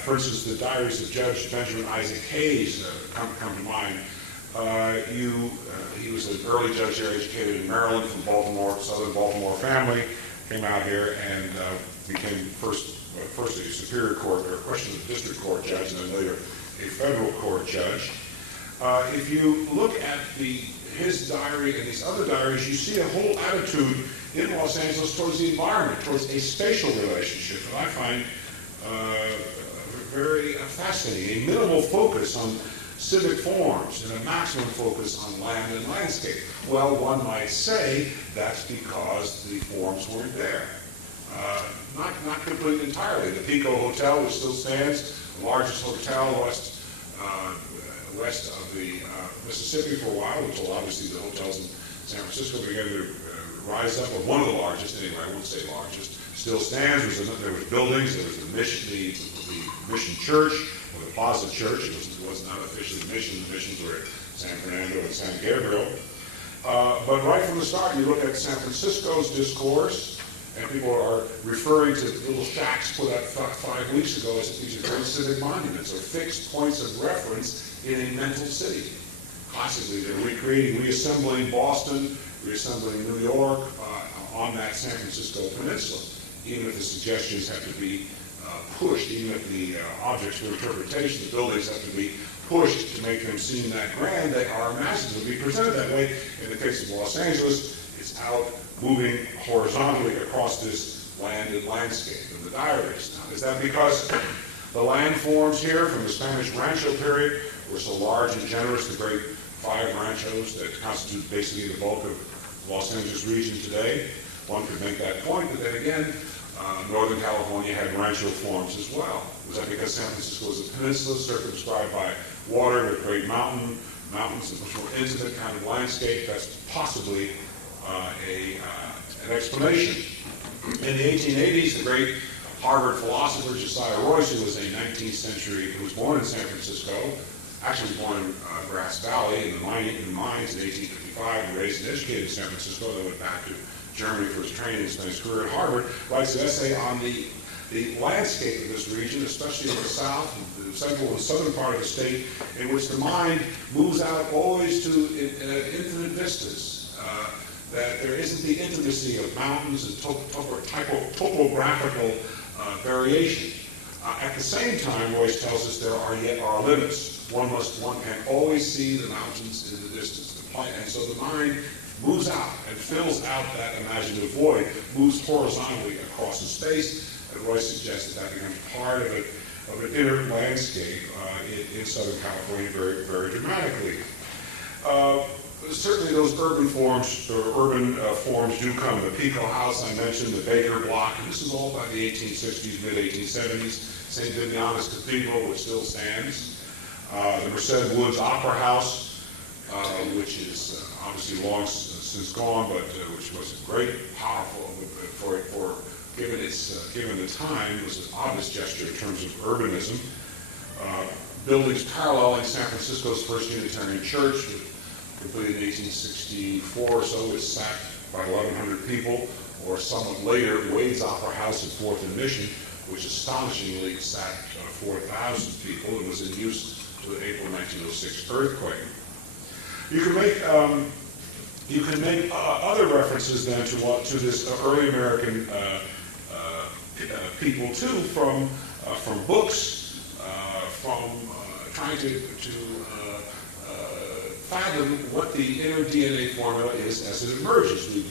for instance, the diaries of Judge Benjamin Isaac Hayes come to mind. He was an early judge there, educated in Maryland from Baltimore, Southern Baltimore family, came out here and became first a Superior Court, or question of the District Court judge, and then later a federal court judge. If you look at his diary and these other diaries, you see a whole attitude in Los Angeles towards the environment, towards a spatial relationship that I find very fascinating. A minimal focus on civic forms and a maximum focus on land and landscape. Well, one might say that's because the forms weren't there. Not completely entirely. The Pico Hotel, which still stands, the largest hotel west of the Mississippi for a while, until obviously the hotels in San Francisco began to rise up, or one of the largest anyway, I won't say largest, still stands. There was buildings, there was the Mission Church, or the Plaza Church. It was not officially mission. The missions were at San Fernando and San Gabriel. But right from the start, you look at San Francisco's discourse, and people are referring to little shacks put up 5 weeks ago as if these are great civic monuments or fixed points of reference in a mental city. Classically, they're reassembling Boston, reassembling New York on that San Francisco peninsula, even if the suggestions have to be pushed, even if the objects for interpretation, the buildings have to be pushed to make them seem that grand, they are imagined to be presented that way. In the case of Los Angeles, it's out moving horizontally across this land and landscape in the diaries. Now, is that because the land forms here from the Spanish Rancho period were so large and generous, the great 5 ranchos that constitute basically the bulk of Los Angeles region today? One could make that point, but then again, Northern California had rancho forms as well. Was that because San Francisco was a peninsula circumscribed by water with great mountains, a much more intimate kind of landscape? That's possibly an explanation. In the 1880s, the great Harvard philosopher Josiah Royce, who was a 19th century, who was born in San Francisco, actually was born in Grass Valley in the mines in 1855, and raised and educated in San Francisco, then went back to Germany for his training and spent his career at Harvard, writes an essay on the landscape of this region, especially in the south, the central and southern part of the state, in which the mind moves out always to infinite vistas. That there isn't the intimacy of mountains and topographical variation. At the same time, Royce tells us there are limits. One can always see the mountains in the distance. And so the mind moves out and fills out that imaginative void, moves horizontally across the space, and Royce suggests that becomes part of an inner landscape in Southern California very, very dramatically. Certainly those urban forms do come. The Pico House I mentioned, the Baker Block, and this is all by the 1860s, mid-1870s. St. Viviana's Cathedral, which still stands. The Merced Woods Opera House, which is obviously long since gone, but which was a great, powerful, given the time, it was an obvious gesture in terms of urbanism. Buildings paralleling San Francisco's first Unitarian church, with completed in 1864 or so. It's sat about 1,100 people, or somewhat later, Wade's Opera House at 4th and Mission, which astonishingly sat 4,000 people and was in use to the April 1906 earthquake. You can make other references then to this early American people too, from books, from trying to fathom what the inner DNA formula is as it emerges. They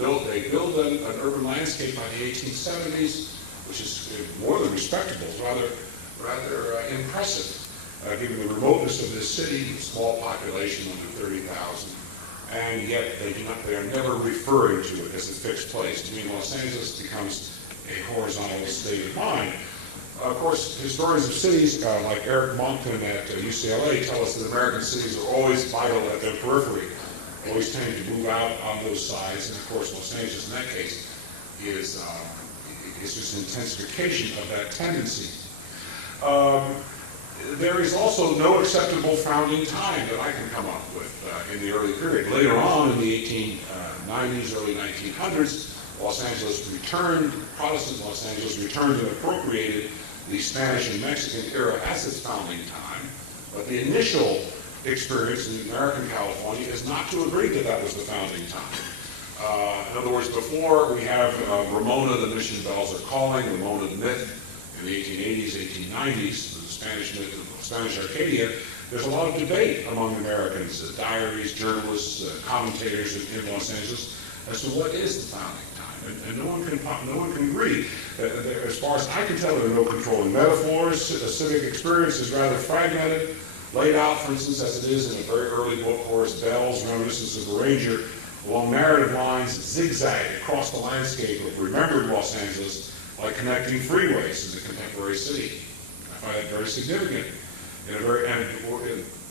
build an urban landscape by the 1870s, which is more than respectable, it's rather impressive, given the remoteness of this city, small population, under 30,000, and yet they are never referring to it as a fixed place. To me, Los Angeles becomes a horizontal state of mind. Of course, historians of cities like Eric Monkton at UCLA tell us that American cities are always vital at their periphery, always tending to move out on those sides. And of course, Los Angeles in that case is just an intensification of that tendency. There is also no acceptable founding time that I can come up with in the early period. Later on in the 1890s, early 1900s, Protestant Los Angeles returned and appropriated the Spanish and Mexican era as its founding time, but the initial experience in American California is not to agree that that was the founding time. In other words, before we have Ramona, the mission bells are calling, Ramona the myth in the 1880s, 1890s, the Spanish myth of Spanish Arcadia, there's a lot of debate among Americans, diaries, journalists, commentators in Los Angeles, as to what is the founding time. And no one can agree. As far as I can tell, there are no controlling metaphors. Civic experience is rather fragmented, laid out, for instance, as it is in a very early book, Horace Bell's Reminiscence of a Ranger, along narrative lines zigzag across the landscape of remembered Los Angeles, like connecting freeways in the contemporary city. I find that very significant.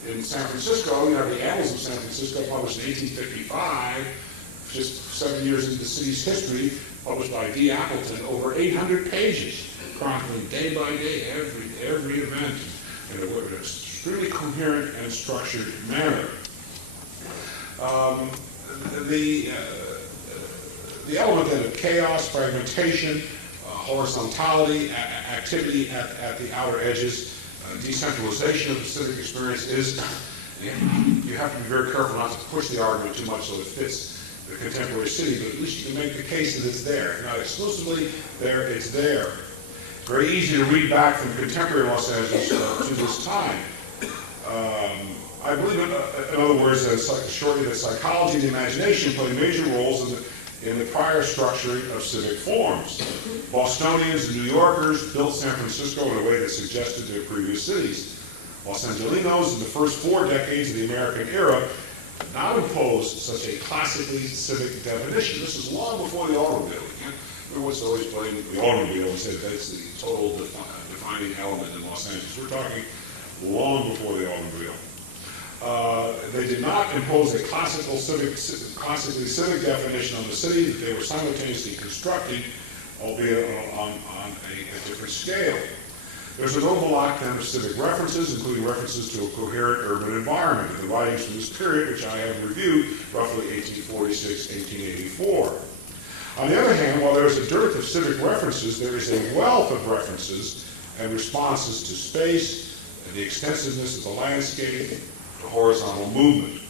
In San Francisco, you have the Annals of San Francisco, published in 1855, just 7 years into the city's history, published by D. Appleton, over 800 pages, chronicling day by day every event in an extremely coherent and structured manner. The element then of chaos, fragmentation, horizontality, activity at the outer edges, decentralization of the civic experience is, you have to be very careful not to push the argument too much so it fits the contemporary city, but at least you can make the case that it's there. Not exclusively there, it's there. It's very easy to read back from contemporary Los Angeles to this time. I believe, in other words, shortly, that psychology and the imagination play major roles in the prior structuring of civic forms. Bostonians and New Yorkers built San Francisco in a way that suggested their previous cities. Los Angelinos, in the first 4 decades of the American era, did not impose such a classically civic definition. This is long before the automobile. Everyone's always blamed the automobile and said that's the total defining element in Los Angeles. We're talking long before the automobile. They did not impose a classically civic definition on the city that they were simultaneously constructing, albeit on a different scale. There's an overlap then of civic references, including references to a coherent urban environment in the writings from this period, which I have reviewed, roughly 1846, 1884. On the other hand, while there is a dearth of civic references, there is a wealth of references and responses to space, and the extensiveness of the landscape, the horizontal movement.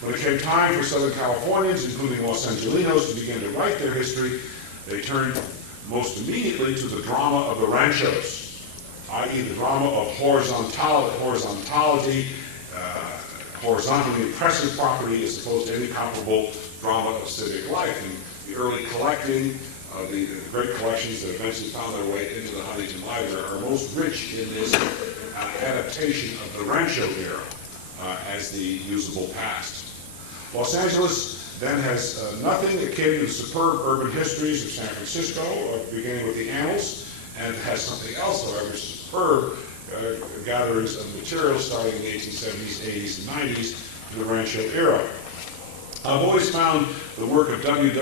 When it came time for Southern Californians, including Los Angelinos, to begin to write their history, they turned most immediately to the drama of the ranchos, i.e. the drama of horizontally impressive property as opposed to any comparable drama of civic life. And the early collecting of the great collections that eventually found their way into the Huntington Library are most rich in this adaptation of the rancho era as the usable past. Los Angeles then has nothing akin to the superb urban histories of San Francisco, beginning with the Annals, and has something else, however, superb gatherings of materials starting in the 1870s, 80s, and 90s to the rancho era. I've always found the work of W.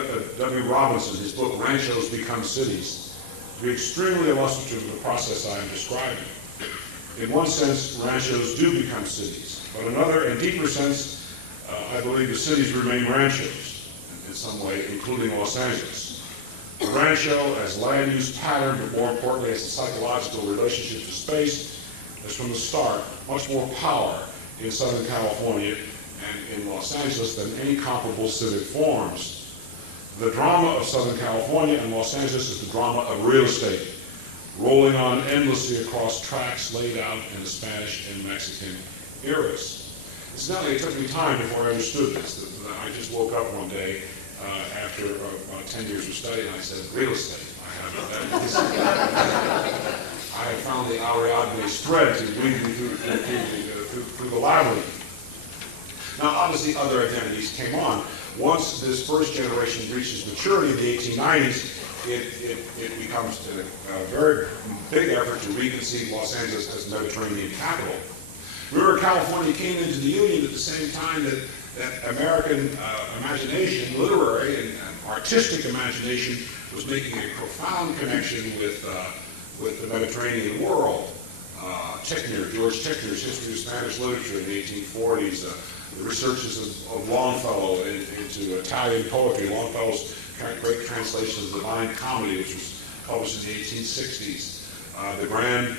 Robinson, his book Ranchos Become Cities, to be extremely illustrative of the process I am describing. In one sense, ranchos do become cities, but another and deeper sense, I believe the cities remain ranchos in some way, including Los Angeles. The rancho as land use pattern, but more importantly as a psychological relationship to space, has from the start much more power in Southern California and in Los Angeles than any comparable civic forms. The drama of Southern California and Los Angeles is the drama of real estate, rolling on endlessly across tracks laid out in the Spanish and Mexican eras. Incidentally, it took me time before I understood this. I just woke up one day after about 10 years of study, and I said, real estate. I have found the Ariadne's thread to lead me through the labyrinth. Now, obviously, other identities came on. Once this first generation reaches maturity in the 1890s, it becomes a very big effort to reconceive Los Angeles as a Mediterranean capital. Remember, California came into the Union at the same time that American imagination, literary and artistic imagination, was making a profound connection with the Mediterranean world. George Tickner's History of Spanish Literature in the 1840s, the researches of Longfellow into Italian poetry, Longfellow's great translation of the Divine Comedy, which was published in the 1860s, the grand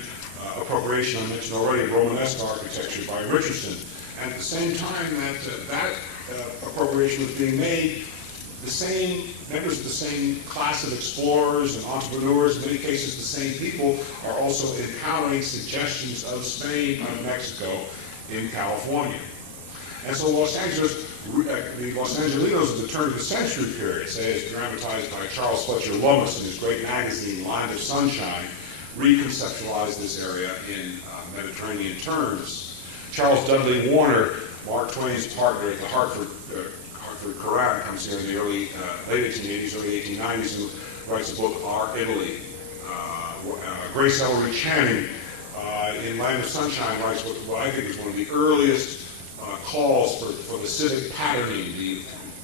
appropriation I mentioned already of Romanesque architecture by Richardson. And at the same time that appropriation was being made, the same members of the same class of explorers and entrepreneurs, in many cases the same people, are also encountering suggestions of Spain and Mexico in California. And so Los Angeles, the Los Angelinos of the turn of the century period, say as dramatized by Charles Fletcher Lummis in his great magazine, Land of Sunshine, reconceptualized this area in Mediterranean terms. Charles Dudley Warner, Mark Twain's partner at the Hartford Courant, comes here in the late 1880s, early 1890s, and writes a book, Our Italy. Grace Ellery Channing in Land of Sunshine writes what I think is one of the earliest calls for the civic patterning,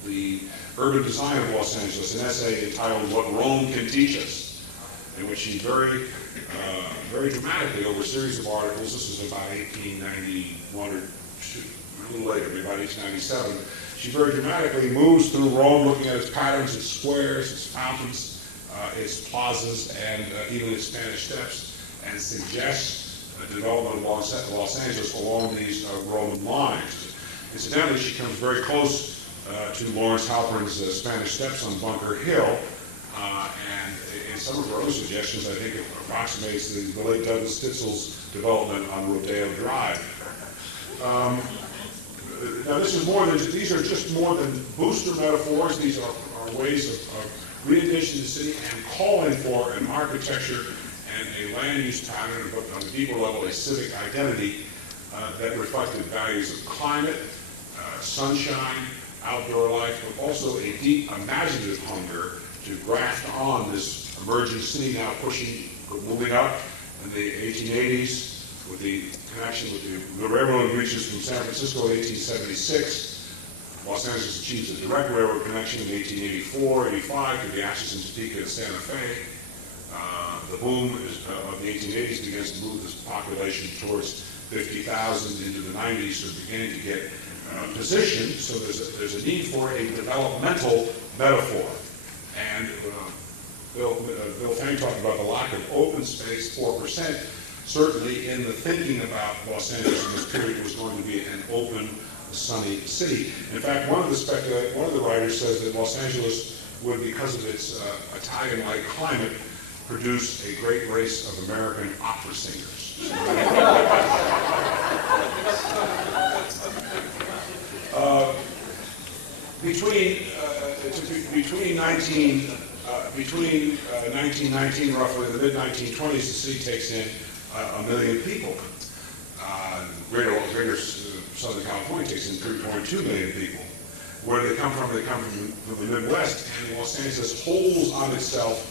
the urban design of Los Angeles, an essay entitled What Rome Can Teach Us, in which she very dramatically, over a series of articles, this is about 1891 or a little later, maybe about 1897, she very dramatically moves through Rome, looking at its patterns, its squares, its fountains, its plazas, and even its Spanish steps, and suggests the development of Los Angeles along these Roman lines. Incidentally, she comes very close to Lawrence Halpern's Spanish Steps on Bunker Hill, and in some of her other suggestions, I think it approximates the late Douglas Stitzel's development on Rodeo Drive. Now, these are just more than booster metaphors. These are ways of re-envisioning the city and calling for an architecture and a land use pattern, but on a deeper level, a civic identity that reflected values of climate, sunshine, outdoor life, but also a deep imaginative hunger to graft on this emerging city now moving up in the 1880s with the connection with the railroad reaches from San Francisco in 1876. Los Angeles achieves a direct railroad connection in 1884, 85 to the Atchison, Topeka, and Santa Fe. The boom of the 1880s begins to move this population towards 50,000 into the 90s, so beginning to get positioned. So there's a need for a developmental metaphor. And Bill Fang talked about the lack of open space, 4%. Certainly in the thinking about Los Angeles in this period was going to be an open, sunny city. In fact, one of the writers says that Los Angeles would, because of its Italian-like climate, produce a great race of American opera singers. Between 1919, roughly the mid-1920s, the city takes in 1 million people. Greater Southern California takes in 3.2 million people. Where do they come from? They come from the Midwest, and Los Angeles holds on itself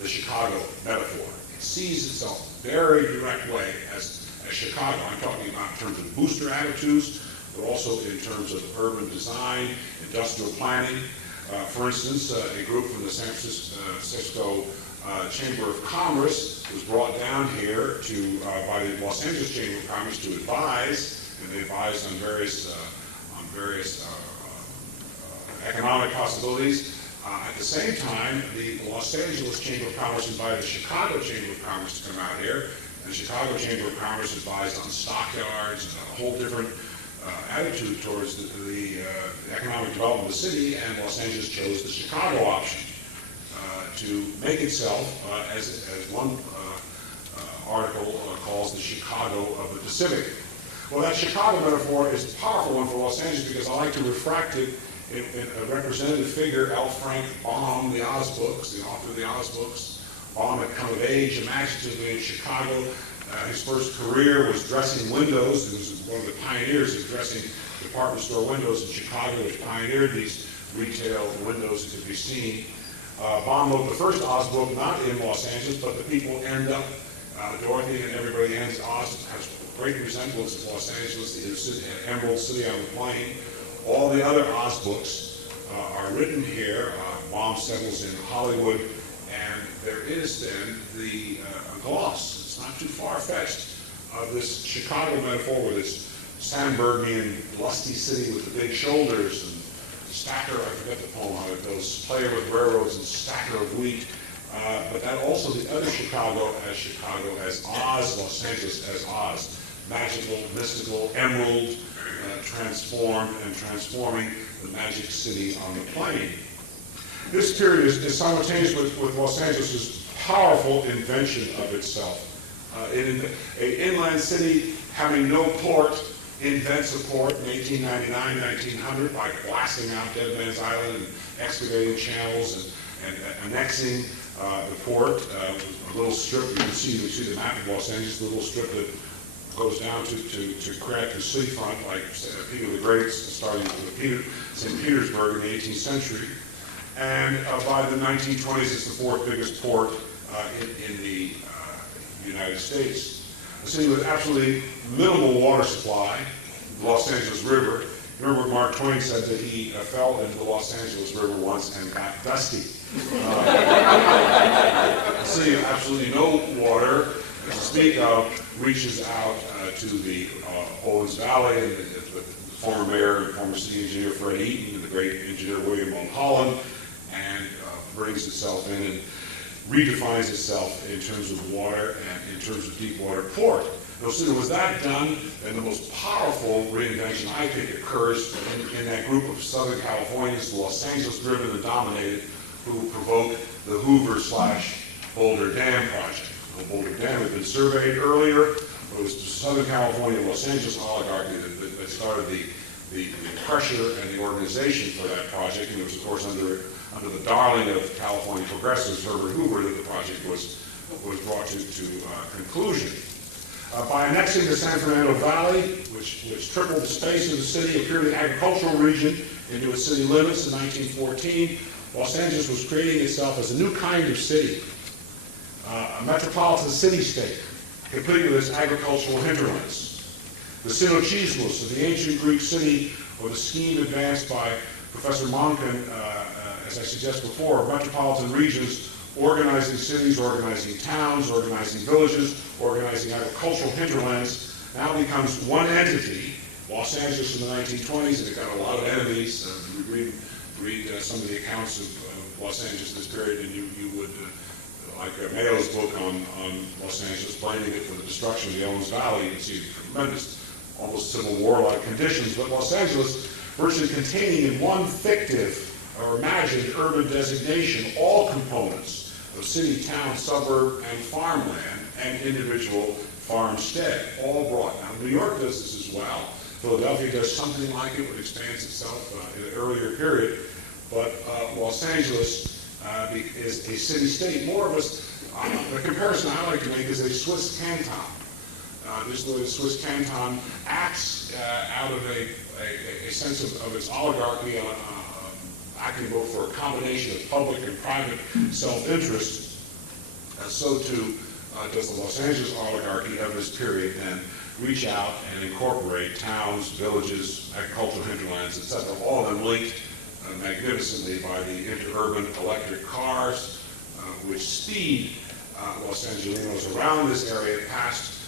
the Chicago metaphor. It sees itself very direct way as Chicago. I'm talking about in terms of booster attitudes, but also in terms of urban design, industrial planning. For instance, a group from the San Francisco Chamber of Commerce was brought down here by the Los Angeles Chamber of Commerce to advise, and they advised on various various economic possibilities. At the same time, the Los Angeles Chamber of Commerce invited the Chicago Chamber of Commerce to come out here. And the Chicago Chamber of Commerce advised on stockyards and a whole different attitude towards the economic development of the city, and Los Angeles chose the Chicago option to make itself, as one article calls, the Chicago of the Pacific. Well, that Chicago metaphor is a powerful one for Los Angeles because I like to refract it in a representative figure, L. Frank Baum, the Oz books, the author of the Oz books. Baum had come of age imaginatively in Chicago. His first career was dressing windows. He was one of the pioneers of dressing department store windows in Chicago, which pioneered these retail windows that could be seen. Baum wrote the first Oz book, not in Los Angeles, but the people end up, Dorothy and everybody ends. Oz has great resemblance to Los Angeles, the city, Emerald City on the Plain. All the other Oz books are written here. Baum settles in Hollywood, and there is then the gloss. It's not too far-fetched of this Chicago metaphor with its Sandbergian lusty city with the big shoulders and stacker, I forget the poem how it goes, player with railroads and stacker of wheat. But that also the other Chicago as Oz, Los Angeles as Oz. Magical, mystical, emerald, transformed and transforming the magic city on the plain. This period is simultaneous with Los Angeles' powerful invention of itself. An inland city having no port invents a port in 1899, 1900 by blasting out Dead Man's Island and excavating channels and annexing the port. A little strip, you see the map of Los Angeles, the little strip that goes down to connect the seafront, like Peter the Great, starting with St. Petersburg in the 18th century. And by the 1920s, it's the fourth biggest port in the United States. A city with absolutely minimal water supply, the Los Angeles River. Remember Mark Twain said that he fell into the Los Angeles River once and got dusty. A city with absolutely no water, to speak of, reaches out to the Owens Valley, and the former mayor and former city engineer Fred Eaton, and the great engineer William Mulholland, and brings itself in and redefines itself in terms of water and in terms of deep water port. No sooner was that done, and the most powerful reinvention, I think, occurs in that group of Southern Californians, the Los Angeles driven and dominated, who provoked the Hoover/Boulder Dam project. The Boulder Dam had been surveyed earlier, but it was the Southern California, Los Angeles oligarchy that started the pressure and the organization for that project, and it was, of course, under the darling of California progressives, Herbert Hoover, that the project was brought to conclusion. By annexing the San Fernando Valley, which tripled the space of the city, a purely agricultural region, into its city limits in 1914, Los Angeles was creating itself as a new kind of city, a metropolitan city-state, complete with its agricultural hinterlands. The Synochismus of the ancient Greek city, or the scheme advanced by Professor Monken, as I suggested before, metropolitan regions organizing cities, organizing towns, organizing villages, organizing agricultural hinterlands, now becomes one entity. Los Angeles in the 1920s, and it got a lot of enemies. Read some of the accounts of Los Angeles this period, and you would, like Mayo's book on Los Angeles, blaming it for the destruction of the Owens Valley. You can see tremendous, almost Civil War-like conditions. But Los Angeles, virtually containing in one fictive or imagined urban designation all components of city, town, suburb, and farmland, and individual farmstead, all brought. Now, New York does this as well. Philadelphia does something like it, but expands itself in an earlier period. But Los Angeles is a city-state. More of us, the comparison I like to make is a Swiss canton. This is the Swiss canton acts out of a sense of its oligarchy, acting both for a combination of public and private self-interest. So too does the Los Angeles oligarchy of this period then reach out and incorporate towns, villages, agricultural hinterlands, etc., all of them linked magnificently by the interurban electric cars, which speed Los Angelinos around this area past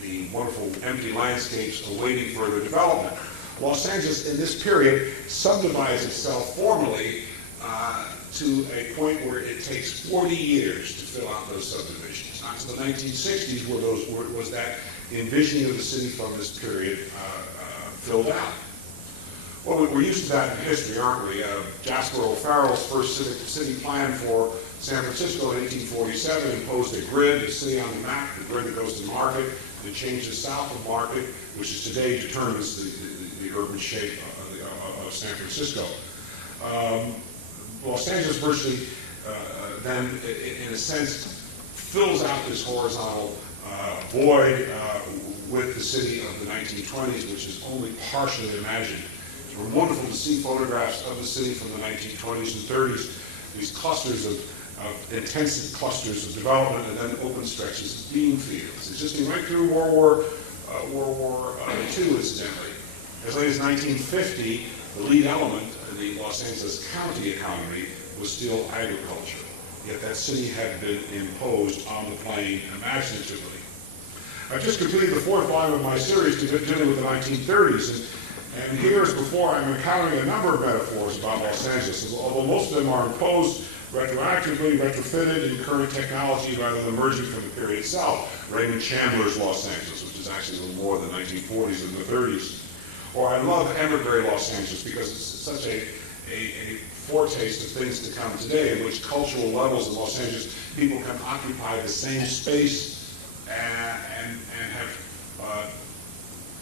the wonderful empty landscapes awaiting further development. Los Angeles in this period subdivides itself formally to a point where it takes 40 years to fill out those subdivisions. Not until the 1960s where was that envisioning of the city from this period filled out. Well, we're used to that in history, aren't we? Jasper O'Farrell's first city plan for San Francisco in 1847 imposed a grid, a city on the map, the grid that goes to Market, that changes south of Market, which is today determines the urban shape of San Francisco. Los Angeles virtually then, in a sense, fills out this horizontal void with the city of the 1920s, which is only partially imagined. It's wonderful to see photographs of the city from the 1920s and 30s, these clusters of intensive clusters of development and then open stretches of bean fields, existing right through World War II, incidentally. As late as 1950, the lead element in the Los Angeles County economy was still agriculture, yet that city had been imposed on the plain imaginatively. I've just completed the fourth volume of my series dealing with the 1930s, and here as before, I'm encountering a number of metaphors about Los Angeles, although most of them are imposed retroactively, retrofitted in current technology rather than emerging from the period itself. Raymond Chandler's Los Angeles, which is actually a little more than the 1940s and the 30s. Or I love Emigre Los Angeles because it's such a foretaste of things to come today in which cultural levels in Los Angeles, people can occupy the same space and have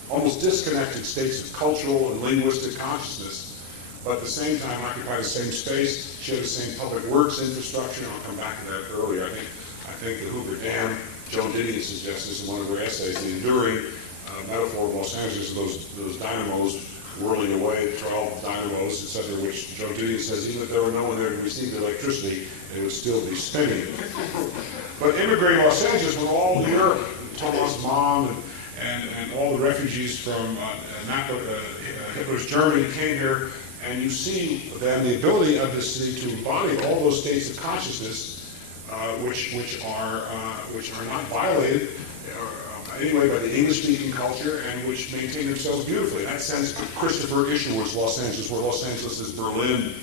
almost disconnected states of cultural and linguistic consciousness, but at the same time occupy the same space, share the same public works infrastructure, and I'll come back to that earlier. I think the Hoover Dam, Joan Didion suggests this in one of her essays, the enduring metaphor of Los Angeles, those dynamos whirling away, 12 dynamos, etc., which Joan Didion says even if there were no one there to receive the electricity, they would still be spinning. But immigrating Los Angeles with all the Europe, Thomas Mann and all the refugees from Hitler's Germany came here, and you see then the ability of this city to embody all those states of consciousness, which are not violated anyway by the English-speaking culture, and which maintain themselves beautifully. In that sense, Christopher Isherwood's Los Angeles, where Los Angeles is Berlin,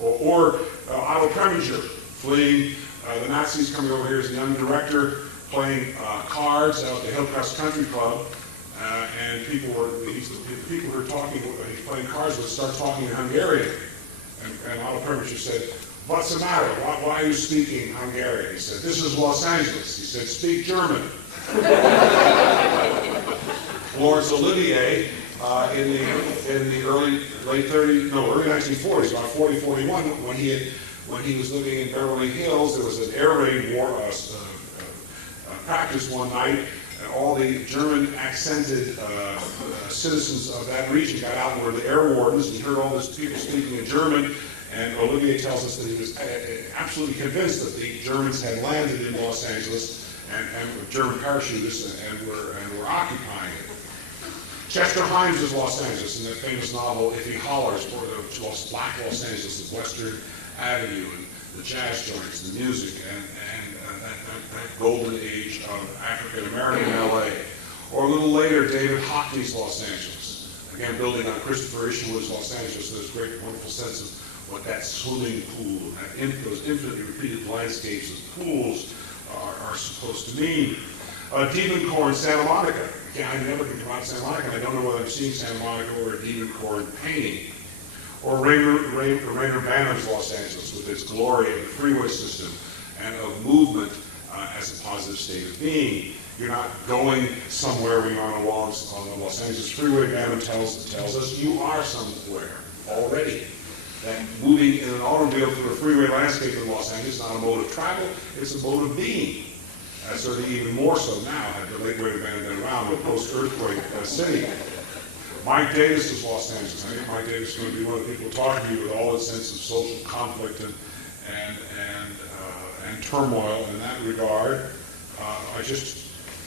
or Otto Preminger fleeing the Nazis, coming over here as a young director, playing cards out at the Hillcrest Country Club, and people who are talking, he's playing cards with, start talking in Hungarian. And Otto Preminger said, "What's the matter? Why are you speaking Hungarian?" He said, "This is Los Angeles." He said, "Speak German." Laurence Olivier, in the early 1940s, about 40, 41, when he was living in Beverly Hills, there was an air raid war practice one night, and all the German accented citizens of that region got out and were the air wardens, and he heard all these people speaking in German, and Olivier tells us that he was absolutely convinced that the Germans had landed in Los Angeles and with German parachutists and were occupying it. Chester Himes' Los Angeles in that famous novel If He Hollers, or the Black Los Angeles of Western Avenue and the jazz joints, the music, and that golden age of African American L.A. Or a little later, David Hockney's Los Angeles. Again, building on Christopher Isherwood's Los Angeles, there's a great, wonderful sense of what that swimming pool, those infinitely repeated landscapes of pools are supposed to mean. Diebenkorn, Santa Monica. Again, I never can come out to Santa Monica, and I don't know whether I'm seeing Santa Monica or a Diebenkorn painting. Or Rainer Banham's Los Angeles with its glory of the freeway system and of movement as a positive state of being. You're not going somewhere when you're on the Los Angeles freeway. Banham tells us you are somewhere already. That moving in an automobile through a freeway landscape in Los Angeles is not a mode of travel, it's a mode of being. Certainly even more so now, had the late great Banham been around, the post-earthquake city. Mike Davis's Los Angeles. I think Mike Davis is going to be one of the people talking to you with all its sense of social conflict and turmoil in that regard.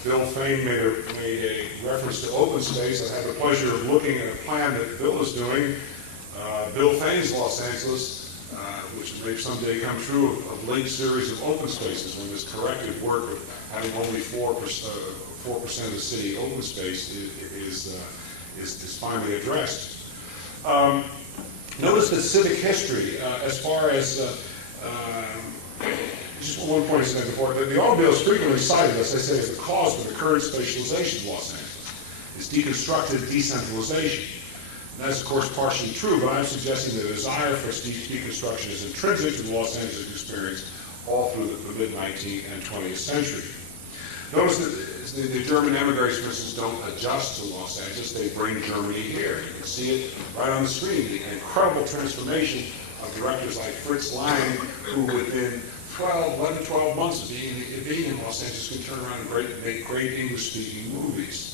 Bill Fain made a reference to open space. I had the pleasure of looking at a plan that Bill is doing. Bill Fain's Los Angeles, which may someday come true, of late series of open spaces when this corrective work of having only 4% of the city open space is finally addressed. Notice that civic history, as far as, just one point I said before, the automobile is frequently cited, as I say, as the cause of the current spatialization of Los Angeles. It's deconstructed decentralization. And that's, of course, partially true, but I'm suggesting that the desire for deconstruction is intrinsic to the Los Angeles experience all through the mid-19th and 20th century. Notice that the German emigres, for instance, don't adjust to Los Angeles. They bring Germany here. You can see it right on the screen, the incredible transformation of directors like Fritz Lang, who within 11, 12 months of being in Los Angeles can turn around and make great English-speaking movies.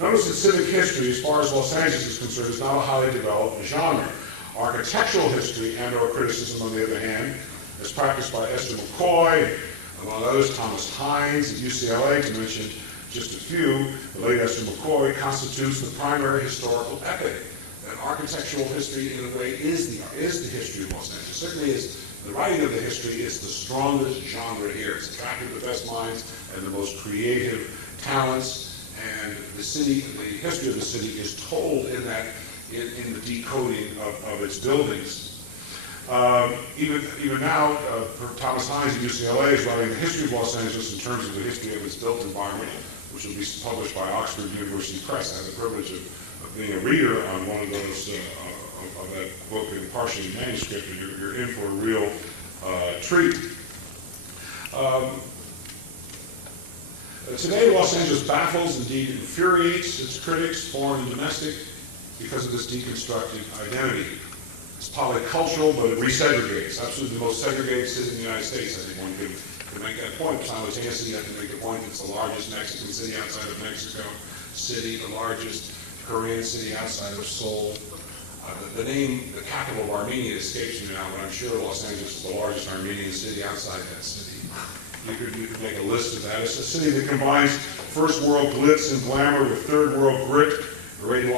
Notice that civic history, as far as Los Angeles is concerned, is not a highly developed genre. Architectural history and/or criticism, on the other hand, as practiced by Esther McCoy, among others, Thomas Hines at UCLA, to mention just a few. The late Esther McCoy constitutes the primary historical epic. And architectural history, in a way, is the history of Los Angeles. Certainly is. The writing of the history is the strongest genre here. It's attracted the best minds and the most creative talents. And the city, the history of the city is told in the decoding of its buildings. Even now, Thomas Hines at UCLA is writing the history of Los Angeles in terms of the history of its built environment, which will be published by Oxford University Press. I have the privilege of being a reader on one of those, of that book in partially manuscript, and you're in for a real treat. Today, Los Angeles baffles, indeed infuriates its critics, foreign and domestic, because of this deconstructed identity. It's polycultural, but it resegregates. Absolutely the most segregated city in the United States. I think one could make that point. Simultaneously, you have to make the point that it's the largest Mexican city outside of Mexico City, the largest Korean city outside of Seoul. The name, the capital of Armenia escapes me now, but I'm sure Los Angeles is the largest Armenian city outside that city. You could make a list of that. It's a city that combines first world glitz and glamour with third world grit, arrayed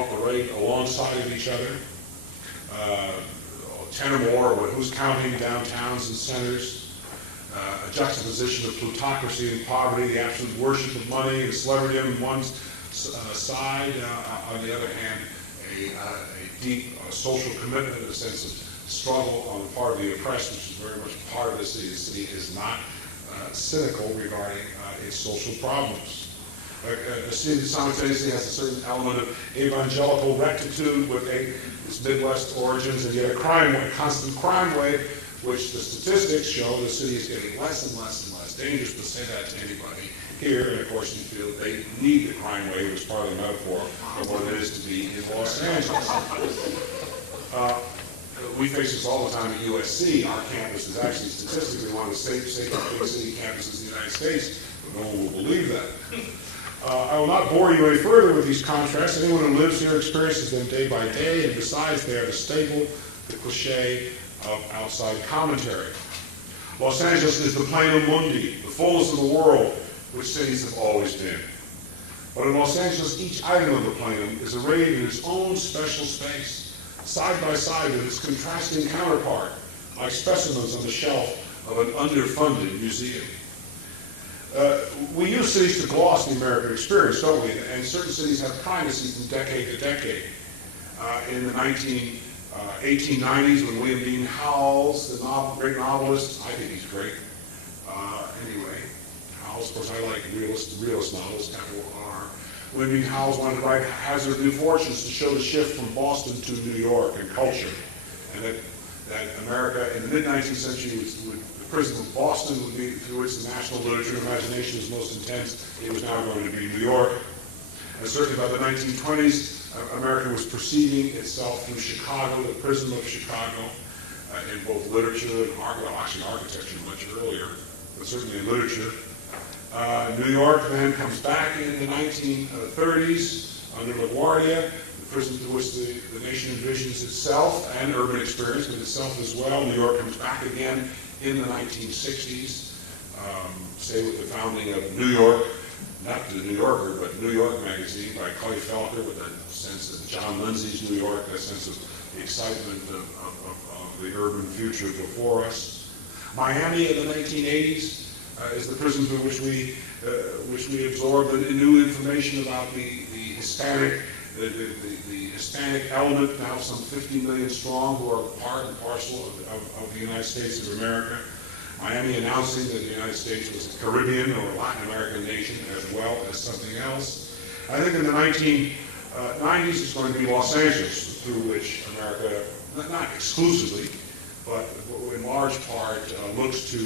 alongside of each other. 10 or more, but who's counting downtowns and centers? A juxtaposition of plutocracy and poverty, the absolute worship of money and celebrity on one side. On the other hand, a deep social commitment, a sense of struggle on the part of the oppressed, which is very much part of the city. The city is not cynical regarding its social problems. A city that simultaneously has a certain element of evangelical rectitude with its Midwest origins, and yet a constant crime wave, which the statistics show the city is getting less and less and less dangerous. To say that to anybody here, and of course you feel they need the crime wave as part of the metaphor of what it is to be in Los Angeles. We face this all the time at USC. Our campus is actually statistically one of the safest big city campuses in the United States, but no one will believe that. I will not bore you any further with these contrasts. Anyone who lives here experiences them day by day, and besides, they are the staple, the cliche of outside commentary. Los Angeles is the plenum mundi, the fullness of the world, which cities have always been. But in Los Angeles, each item of the plenum is arrayed in its own special space, side by side with its contrasting counterpart, like specimens on the shelf of an underfunded museum. We use cities to gloss the American experience, don't we? And certain cities have primacy from decade to decade. In the 1890s, when William Dean Howells, the great novelist, I think he's great. Anyway, Howells, of course, I like realist novels, capital R. William Dean Howells wanted to write Hazard of New Fortunes to show the shift from Boston to New York and culture. And that America in the mid-19th century the prison of Boston would be, through which the national literature and imagination was most intense, it was now going to be New York. And certainly by the 1920s, America was perceiving itself through Chicago, the prism of Chicago, in both literature and architecture much earlier, but certainly in literature. New York then comes back in the 1930s under LaGuardia, the prism through which the nation envisions itself and urban experience with itself as well. New York comes back again in the 1960s, say with the founding of New York, not the New Yorker, but New York Magazine by Clay Felker, with a sense of John Lindsay's New York, that sense of the excitement of the urban future before us. Miami in the 1980s is the prism through which we absorb the new information about the Hispanic the Hispanic element, now some 50 million strong, who are part and parcel of the United States of America. Miami announcing that the United States was a Caribbean or Latin American nation as well as something else. I think in the 1990s it's going to be Los Angeles, through which America, not exclusively, but in large part looks to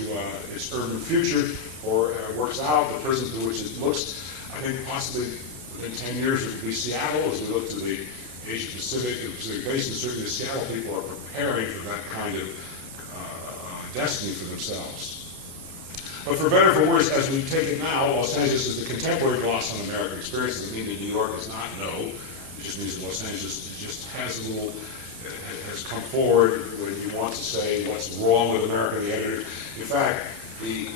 its urban future, or works out the prism through which it looks. I think possibly within 10 years it will be Seattle as we look to the Asia Pacific and Pacific Basin. Certainly the Seattle people are preparing for that kind of destiny for themselves. But for better or for worse, as we take it now, Los Angeles is the contemporary gloss on American experience. It doesn't mean that New York is not no. It just means that Los Angeles just has a little, has come forward when you want to say what's wrong with America, the editors. In fact, the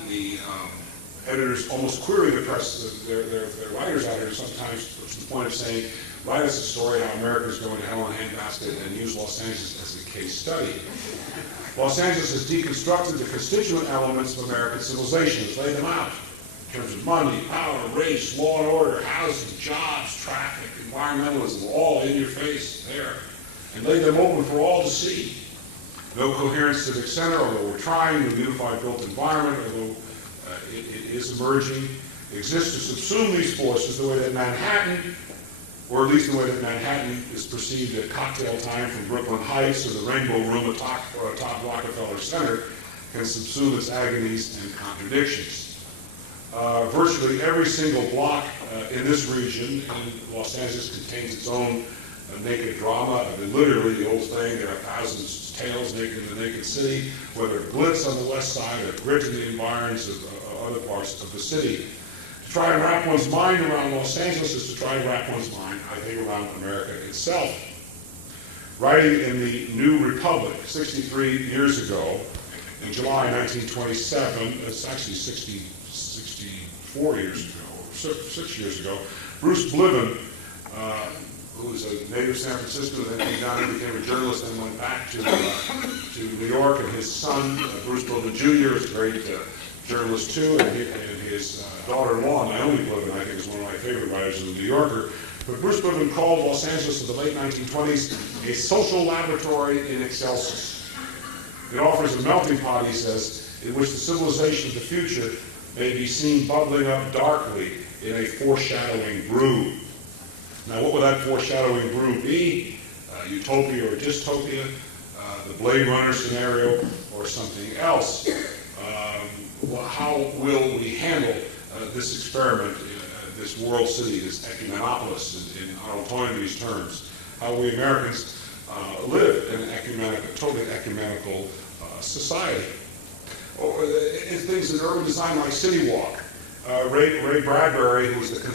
editors almost query the press, their writers out here sometimes to the point of saying, write us a story how America is going to hell in a handbasket and use Los Angeles as a case study. Los Angeles has deconstructed the constituent elements of American civilization, has laid them out in terms of money, power, race, law and order, housing, jobs, traffic, environmentalism, all in your face there, and laid them open for all to see. No coherent civic center, although we're trying, no unified built environment, although it is emerging, exists to subsume these forces the way that Manhattan, or at least the way that Manhattan is perceived at cocktail time from Brooklyn Heights or the Rainbow Room atop Rockefeller Center, can subsume its agonies and contradictions. Virtually every single block in this region in Los Angeles contains its own naked drama. I mean, literally the old saying, there are thousands of tales naked in the naked city, whether Blitz on the west side or Grit in the environs of other parts of the city. To try and wrap one's mind around Los Angeles is to try and wrap one's mind, I think, around America itself. Writing in the New Republic 63 years ago, in July 1927, it's actually 64 years ago, or 6 years ago, Bruce Bliven, who was a native of San Francisco, then came down and became a journalist and went back to New York, and his son, Bruce Bliven Jr., is a great journalist too, and his daughter-in-law, Naomi Bliven, I think is one of my favorite writers of the New Yorker. But Bruce Bliven called Los Angeles in the late 1920s a social laboratory in excelsis. It offers a melting pot, he says, in which the civilization of the future may be seen bubbling up darkly in a foreshadowing brew. Now, what would that foreshadowing brew be? Utopia or dystopia, the Blade Runner scenario, or something else? How will we handle this experiment, this world city, this ecumenopolis in Arnold Toynbee's terms? How will we Americans live in an totally ecumenical society? Or in things in urban design like City Walk. Ray Bradbury, who was one of the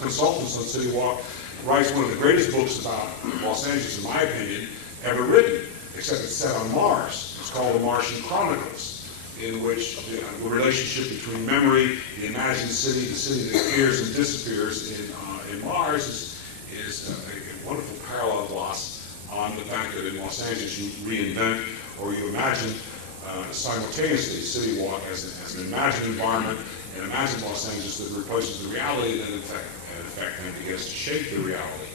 consultants on City Walk, writes one of the greatest books about Los Angeles, in my opinion, ever written, except it's set on Mars. It's called The Martian Chronicles, in which the relationship between memory, the imagined city, the city that appears and disappears in Mars is a wonderful parallel gloss on the fact that in Los Angeles you reinvent or you imagine simultaneously City Walk as an imagined environment, an imagined Los Angeles that replaces the reality that in fact then begins to shape the reality.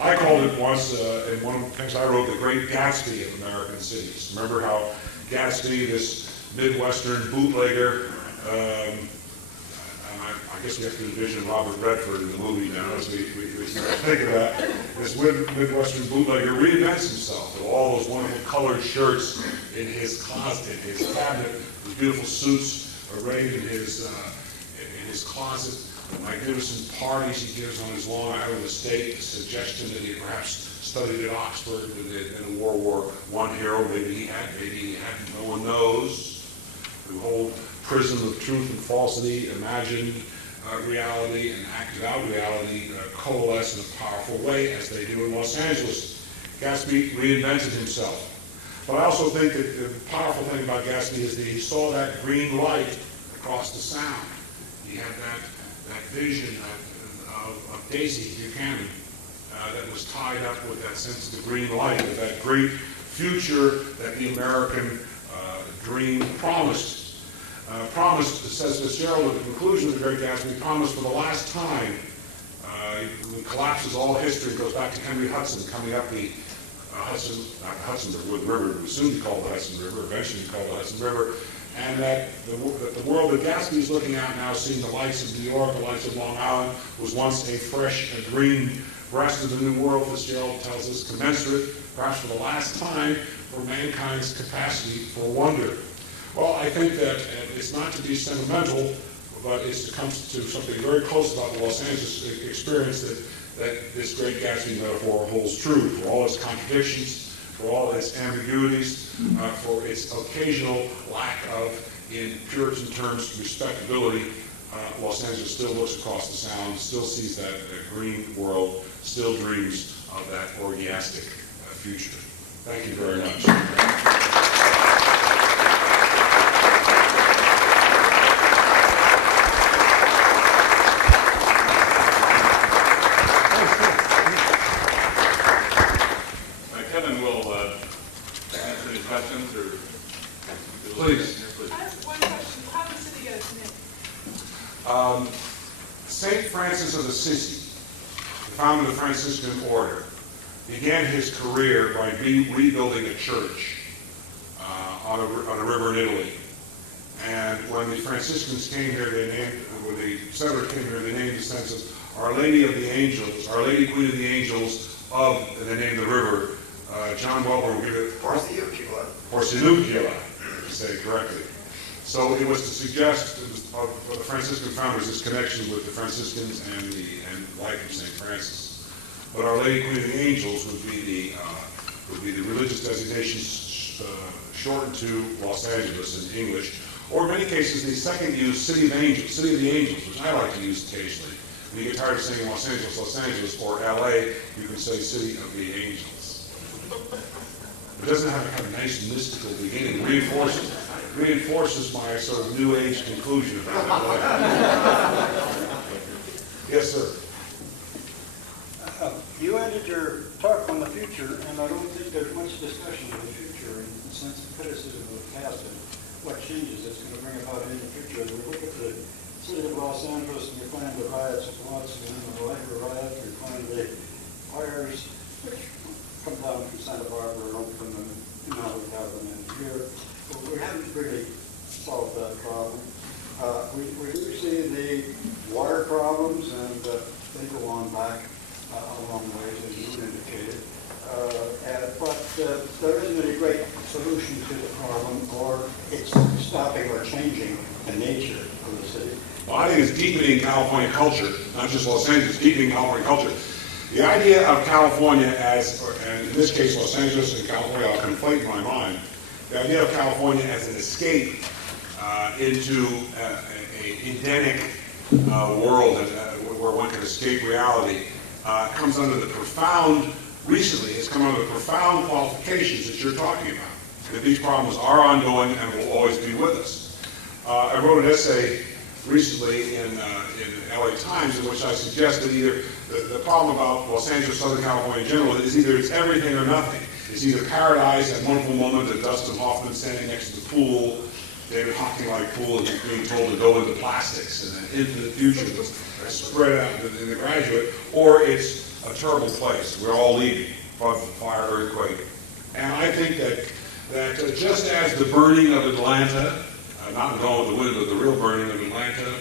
I called it once, in one of the things I wrote, the Great Gatsby of American cities. Remember how Gatsby, this Midwestern bootlegger, and I guess we have to envision Robert Redford in the movie now as we think of that. This Midwestern bootlegger reinvents himself with all those wonderful colored shirts in his closet, in his cabinet, his beautiful suits arrayed in his closet, the magnificent parties he gives on his Long Island estate, the suggestion that he had perhaps studied at Oxford and been a World War I hero, maybe he hadn't, no one knows. The whole prism of truth and falsity, imagined reality and acted out reality coalesce in a powerful way, as they do in Los Angeles. Gatsby reinvented himself. But I also think that the powerful thing about Gatsby is that he saw that green light across the Sound. He had that vision of Daisy Buchanan that was tied up with that sense of the green light, of that great future that the American dream promised. Promised, says Fitzgerald at the conclusion of The Great Gatsby, promised for the last time it collapses all history. It goes back to Henry Hudson coming up the Hudson River, it would soon be called the Hudson River, eventually called the Hudson River, and that the world that Gatsby's looking at now, seeing the lights of New York, the lights of Long Island, was once a fresh and green breast of the New World, Fitzgerald tells us, commensurate, perhaps for the last time, for mankind's capacity for wonder. Well, I think that it's not to be sentimental, but it's to come to something very close about the Los Angeles experience that this great Gatsby metaphor holds true, for all its contradictions, for all its ambiguities, for its occasional lack of, in Puritan terms, respectability. Los Angeles still looks across the Sound, still sees that green world, still dreams of that orgiastic future. Thank you very much. Kevin will answer any questions or... Please. I have one question. How did the city get its name? St. Francis of Assisi, the founder of the Franciscan order, began his career by rebuilding a church on a river in Italy. And when the Franciscans came here, when the settlers came here, they named the census Our Lady of the Angels, Our Lady Queen of the Angels of, and they named the river. John Welborn will give it Porciuncula, to say it correctly. So it was to suggest of the Franciscan founders this connection with the Franciscans and the life of St. Francis. But Our Lady Queen of the Angels would be the religious designation shortened to Los Angeles in English, or in many cases the second used City of Angels, City of the Angels, which I like to use occasionally. When you get tired of saying Los Angeles, or L.A., you can say City of the Angels. It doesn't have a nice mystical beginning. Reinforces my sort of New Age conclusion about it. Yes, sir. You ended your talk on the future, and I don't think there's much discussion of the future in the sense of criticism of the past and what changes it's going to bring about in the future. As we look at the city of Los Angeles, and we find the riots of Watson and the labor riot, we find the fires which come down from Santa Barbara and from the, now we have them in here. But we haven't really solved that problem. We do see the water problems, and they go on back a long ways, as you indicated. But there isn't any great solution to the problem, or it's stopping or changing the nature of the city. Well, I think it's deepening California culture, not just Los Angeles, deepening California culture. The idea of California as, and in this case Los Angeles and California, I'll conflate in my mind, the idea of California as an escape into an endemic world where one can escape reality comes under the profound, recently has come under the profound qualifications that you're talking about, that these problems are ongoing and will always be with us. I wrote an essay recently in L.A. Times in which I suggested either the problem about Los Angeles, Southern California in general is either it's everything or nothing. It's either paradise, that wonderful moment that Dustin Hoffman standing next to the pool, David Hocking-like pool, and he's being told to go into plastics and an infinite future that's spread out in the Graduate, or it's a terrible place. We're all leaving, fire, earthquake. And I think that just as the burning of Atlanta, not going with the wind, but the real burning of Atlanta,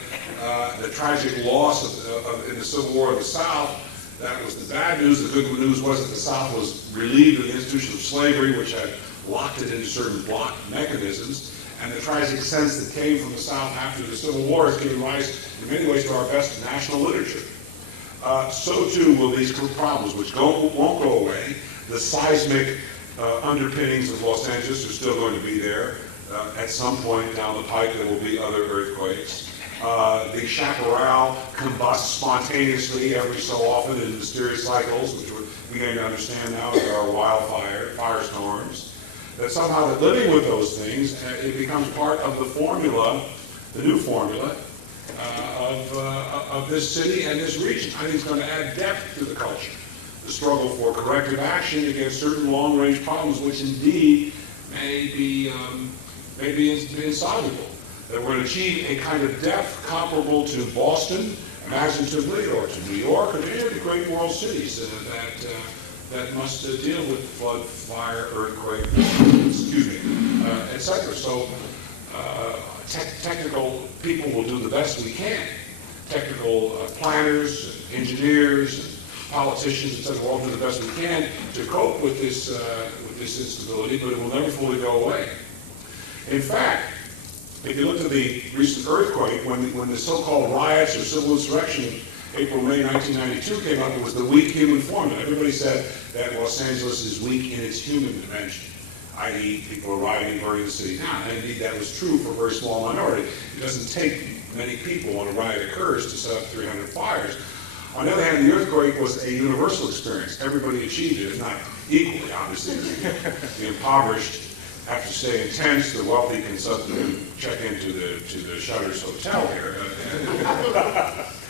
the tragic loss in the Civil War of the South, that was the bad news. The good news was that the South was relieved of the institution of slavery, which had locked it into certain block mechanisms. And the tragic sense that came from the South after the Civil War has given rise, in many ways, to our best national literature. So too will these problems, which won't go away. The seismic underpinnings of Los Angeles are still going to be there. At some point down the pike, there will be other earthquakes. The chaparral combusts spontaneously every so often in mysterious cycles, which we're beginning to understand now that there are firestorms. That somehow that living with those things, it becomes part of the formula, the new formula, of this city and this region. I think it's going to add depth to the culture. The struggle for corrective action against certain long-range problems, which indeed may be insoluble. That we're going to achieve a kind of depth comparable to Boston imaginatively, or to New York, or to any of the great world cities that must deal with flood, fire, earthquake, etc. So technical people will do the best we can. Technical planners, engineers, politicians, etc. will all do the best we can to cope with this instability, but it will never fully go away. In fact, if you look at the recent earthquake, when the so-called riots or civil insurrection of April, May 1992 came up, it was the weak human form. And everybody said that Los Angeles is weak in its human dimension, i.e. people are rioting, burning the city down. And indeed that was true for a very small minority. It doesn't take many people when a riot occurs to set up 300 fires. On the other hand, the earthquake was a universal experience. Everybody achieved it, if not equally, obviously. The impoverished have to stay in tents, the wealthy can suddenly check into the Shutters Hotel here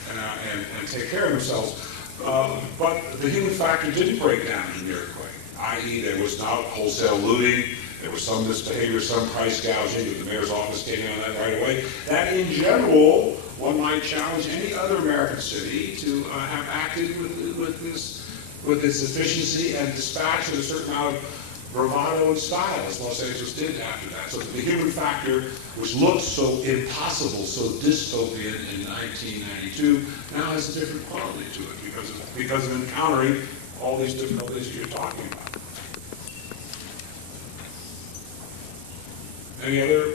and take care of themselves. But the human factor didn't break down in the earthquake, i.e. there was not wholesale looting, there was some misbehavior, some price gouging, but the mayor's office came in on that right away. That in general, one might challenge any other American city to have acted with this efficiency and dispatch with a certain amount of bravado and style, as Los Angeles did after that. So the human factor, which looked so impossible, so dystopian in 1992, now has a different quality to it because of encountering all these difficulties you're talking about. Any other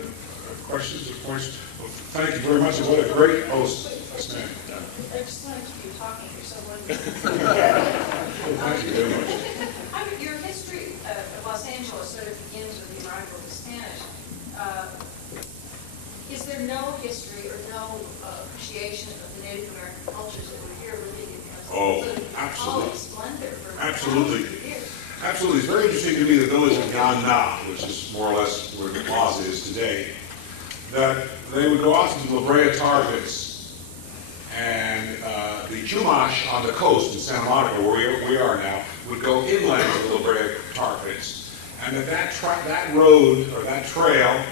questions or points? Well, thank you very much. What a great host. Yes, ma'am. I just wanted to keep talking. You're so wonderful. Thank you very much. Your history of Los Angeles sort of begins with the arrival of the Spanish. Is there no history or no appreciation of the Native American cultures that were here really in Oh, all its splendor for absolutely. thousands of years? Absolutely. It's very interesting to me the village of Yan Na, which is more or less where the plaza is today, that they would go out to the La Brea tar pits and the Chumash on the coast in Santa Monica, where we are now, would go inland to the La Brea tar pits. And that road, or that trail,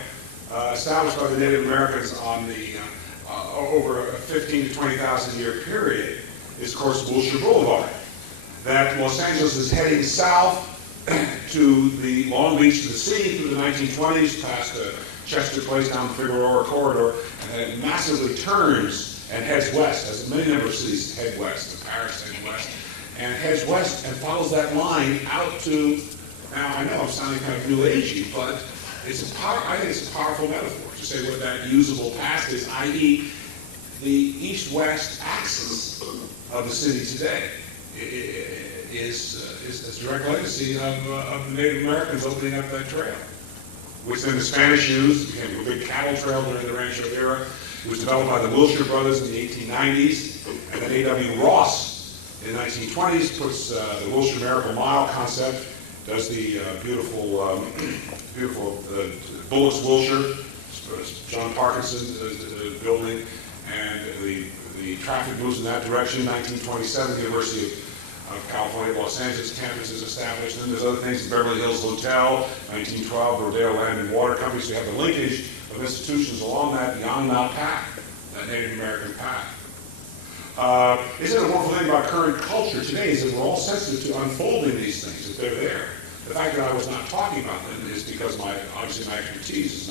established by the Native Americans on the over a 15 to 20,000 year period, is of course Wilshire Boulevard. That Los Angeles is heading south to the Long Beach to the sea through the 1920s, past Chester Place down the Figueroa corridor, and it massively turns and heads west, as many number of cities head west, Paris heads west, and heads west and follows that line out to, now I know I'm sounding kind of new agey, but I think it's a powerful metaphor to say what that usable past is, i.e. the east-west axis of the city today is a direct legacy of the Native Americans opening up that trail, which then the Spanish used, became a big cattle trail during the Rancho era. It was developed by the Wilshire brothers in the 1890s, and then A.W. Ross in the 1920s puts the Wilshire Miracle Mile concept, does the beautiful Bullocks Wilshire, John Parkinson building, and the traffic moves in that direction. 1927, the University of California, Los Angeles campus is established, and there's other things, the Beverly Hills Hotel, 1912, Rodeo Land and Water Company, so you have the linkage of institutions along that Yan Na path, that Native American path. Isn't it a wonderful thing about current culture today is that we're all sensitive to unfolding these things, that they're there. The fact that I was not talking about them is because obviously my expertise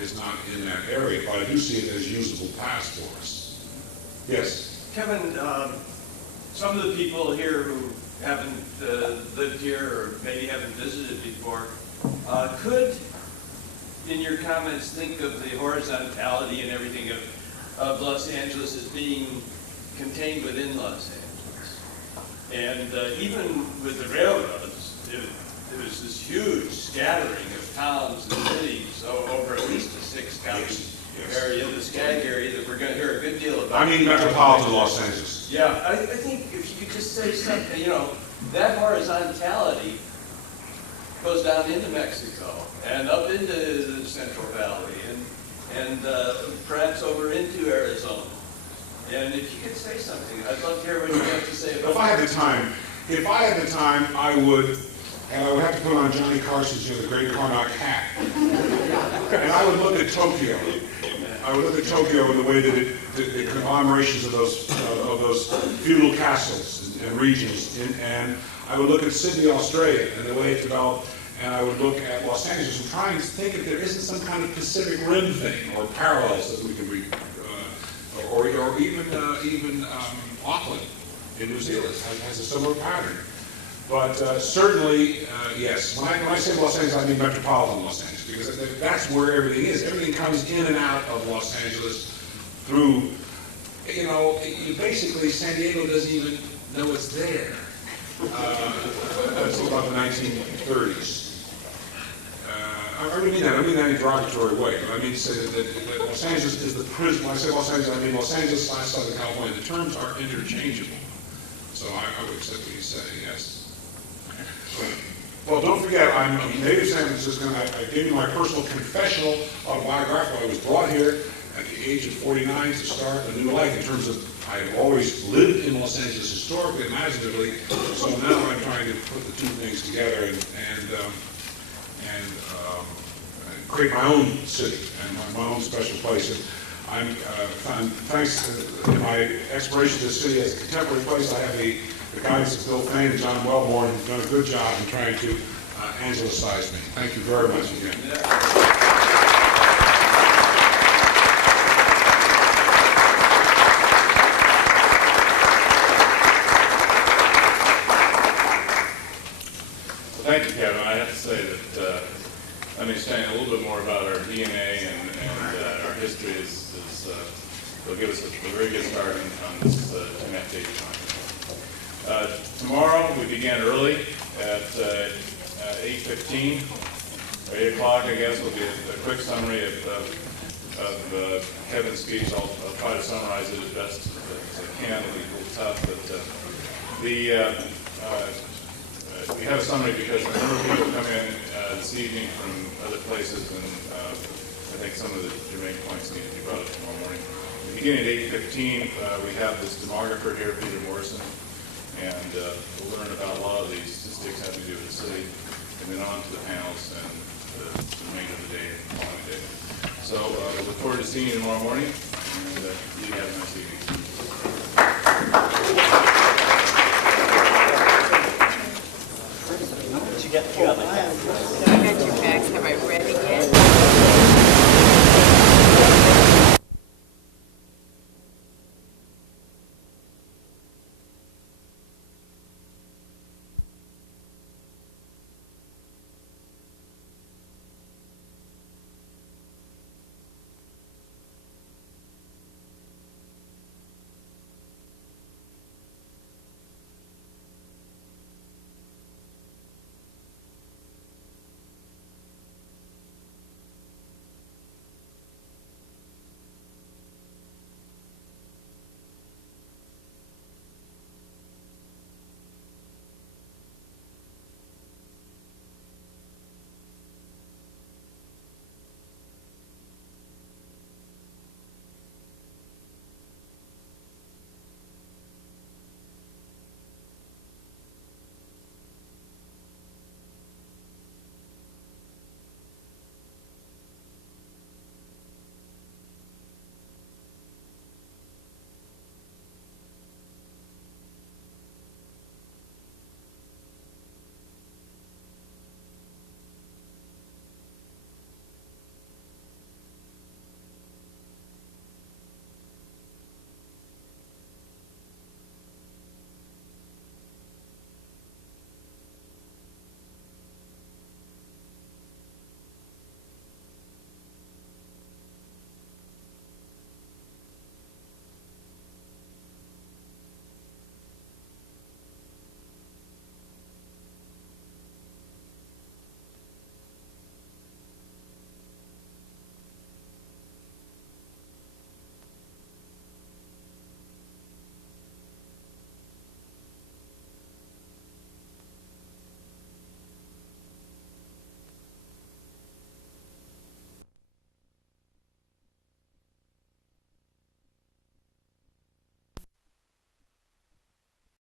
is not in that area, but I do see it as usable paths for us. Yes? Kevin, some of the people here who haven't lived here or maybe haven't visited before could, in your comments, think of the horizontality and everything of Los Angeles as being contained within Los Angeles. And even with the railroads, there was this huge scattering of towns and cities over at least a 6-county area, the Skag area, that we're going to hear a good deal about. I mean metropolitan Los Angeles. Yeah, I think if you could just say something, that horizontality goes down into Mexico and up into the Central Valley and perhaps over into Arizona. And if you could say something, I'd love to hear what you have to say about If I had the time, I would have to put on Johnny Carson's, the great Karnak hat. And I would look at Tokyo. I would look at Tokyo in the way that the conglomerations of those feudal castles and regions, and I would look at Sydney, Australia, and the way it developed, and I would look at Los Angeles and try and think if there isn't some kind of Pacific Rim thing or parallels that we can read, or even Auckland in New Zealand has a similar pattern. But certainly, yes, when I say Los Angeles, I mean metropolitan Los Angeles, because that's where everything is. Everything comes in and out of Los Angeles through, basically San Diego doesn't even know it's there. That's about the 1930s. I really mean that. I don't mean that in a derogatory way. But I mean to say that Los Angeles is the prison. When I say Los Angeles, I mean Los Angeles / Southern California. The terms are interchangeable. So I would accept what you say, yes. Well, don't forget, I'm a native San Franciscan. I gave you my personal confessional autobiography. I was brought here at the age of 49 to start a new life in terms of, I have always lived in Los Angeles historically, imaginatively, so now I'm trying to put the two things together and create my own city and my own special place. And thanks to my exploration of the city as a contemporary place, I have the guidance of Bill Fain and John Wellborn, who've done a good job in trying to angelicize me. Thank you very much again. Thank you, Kevin. I have to say that understanding a little bit more about our DNA and our history will give us a very good start on this connectivity conference. Tomorrow we begin early at 8:15 or 8 o'clock, I guess. Will be a quick summary of Kevin's speech. I'll try to summarize it as best as I can. It'll be a little tough, but we have a summary because a number of people come in this evening from other places, and I think some of the germane points need to be brought up tomorrow morning. Beginning at 8:15, we have this demographer here, Peter Morrison, and we'll learn about a lot of these statistics having to do with the city, and then on to the panels and the remainder of the day and the following day. So we look forward to seeing you tomorrow morning, and you have a nice evening. You get together.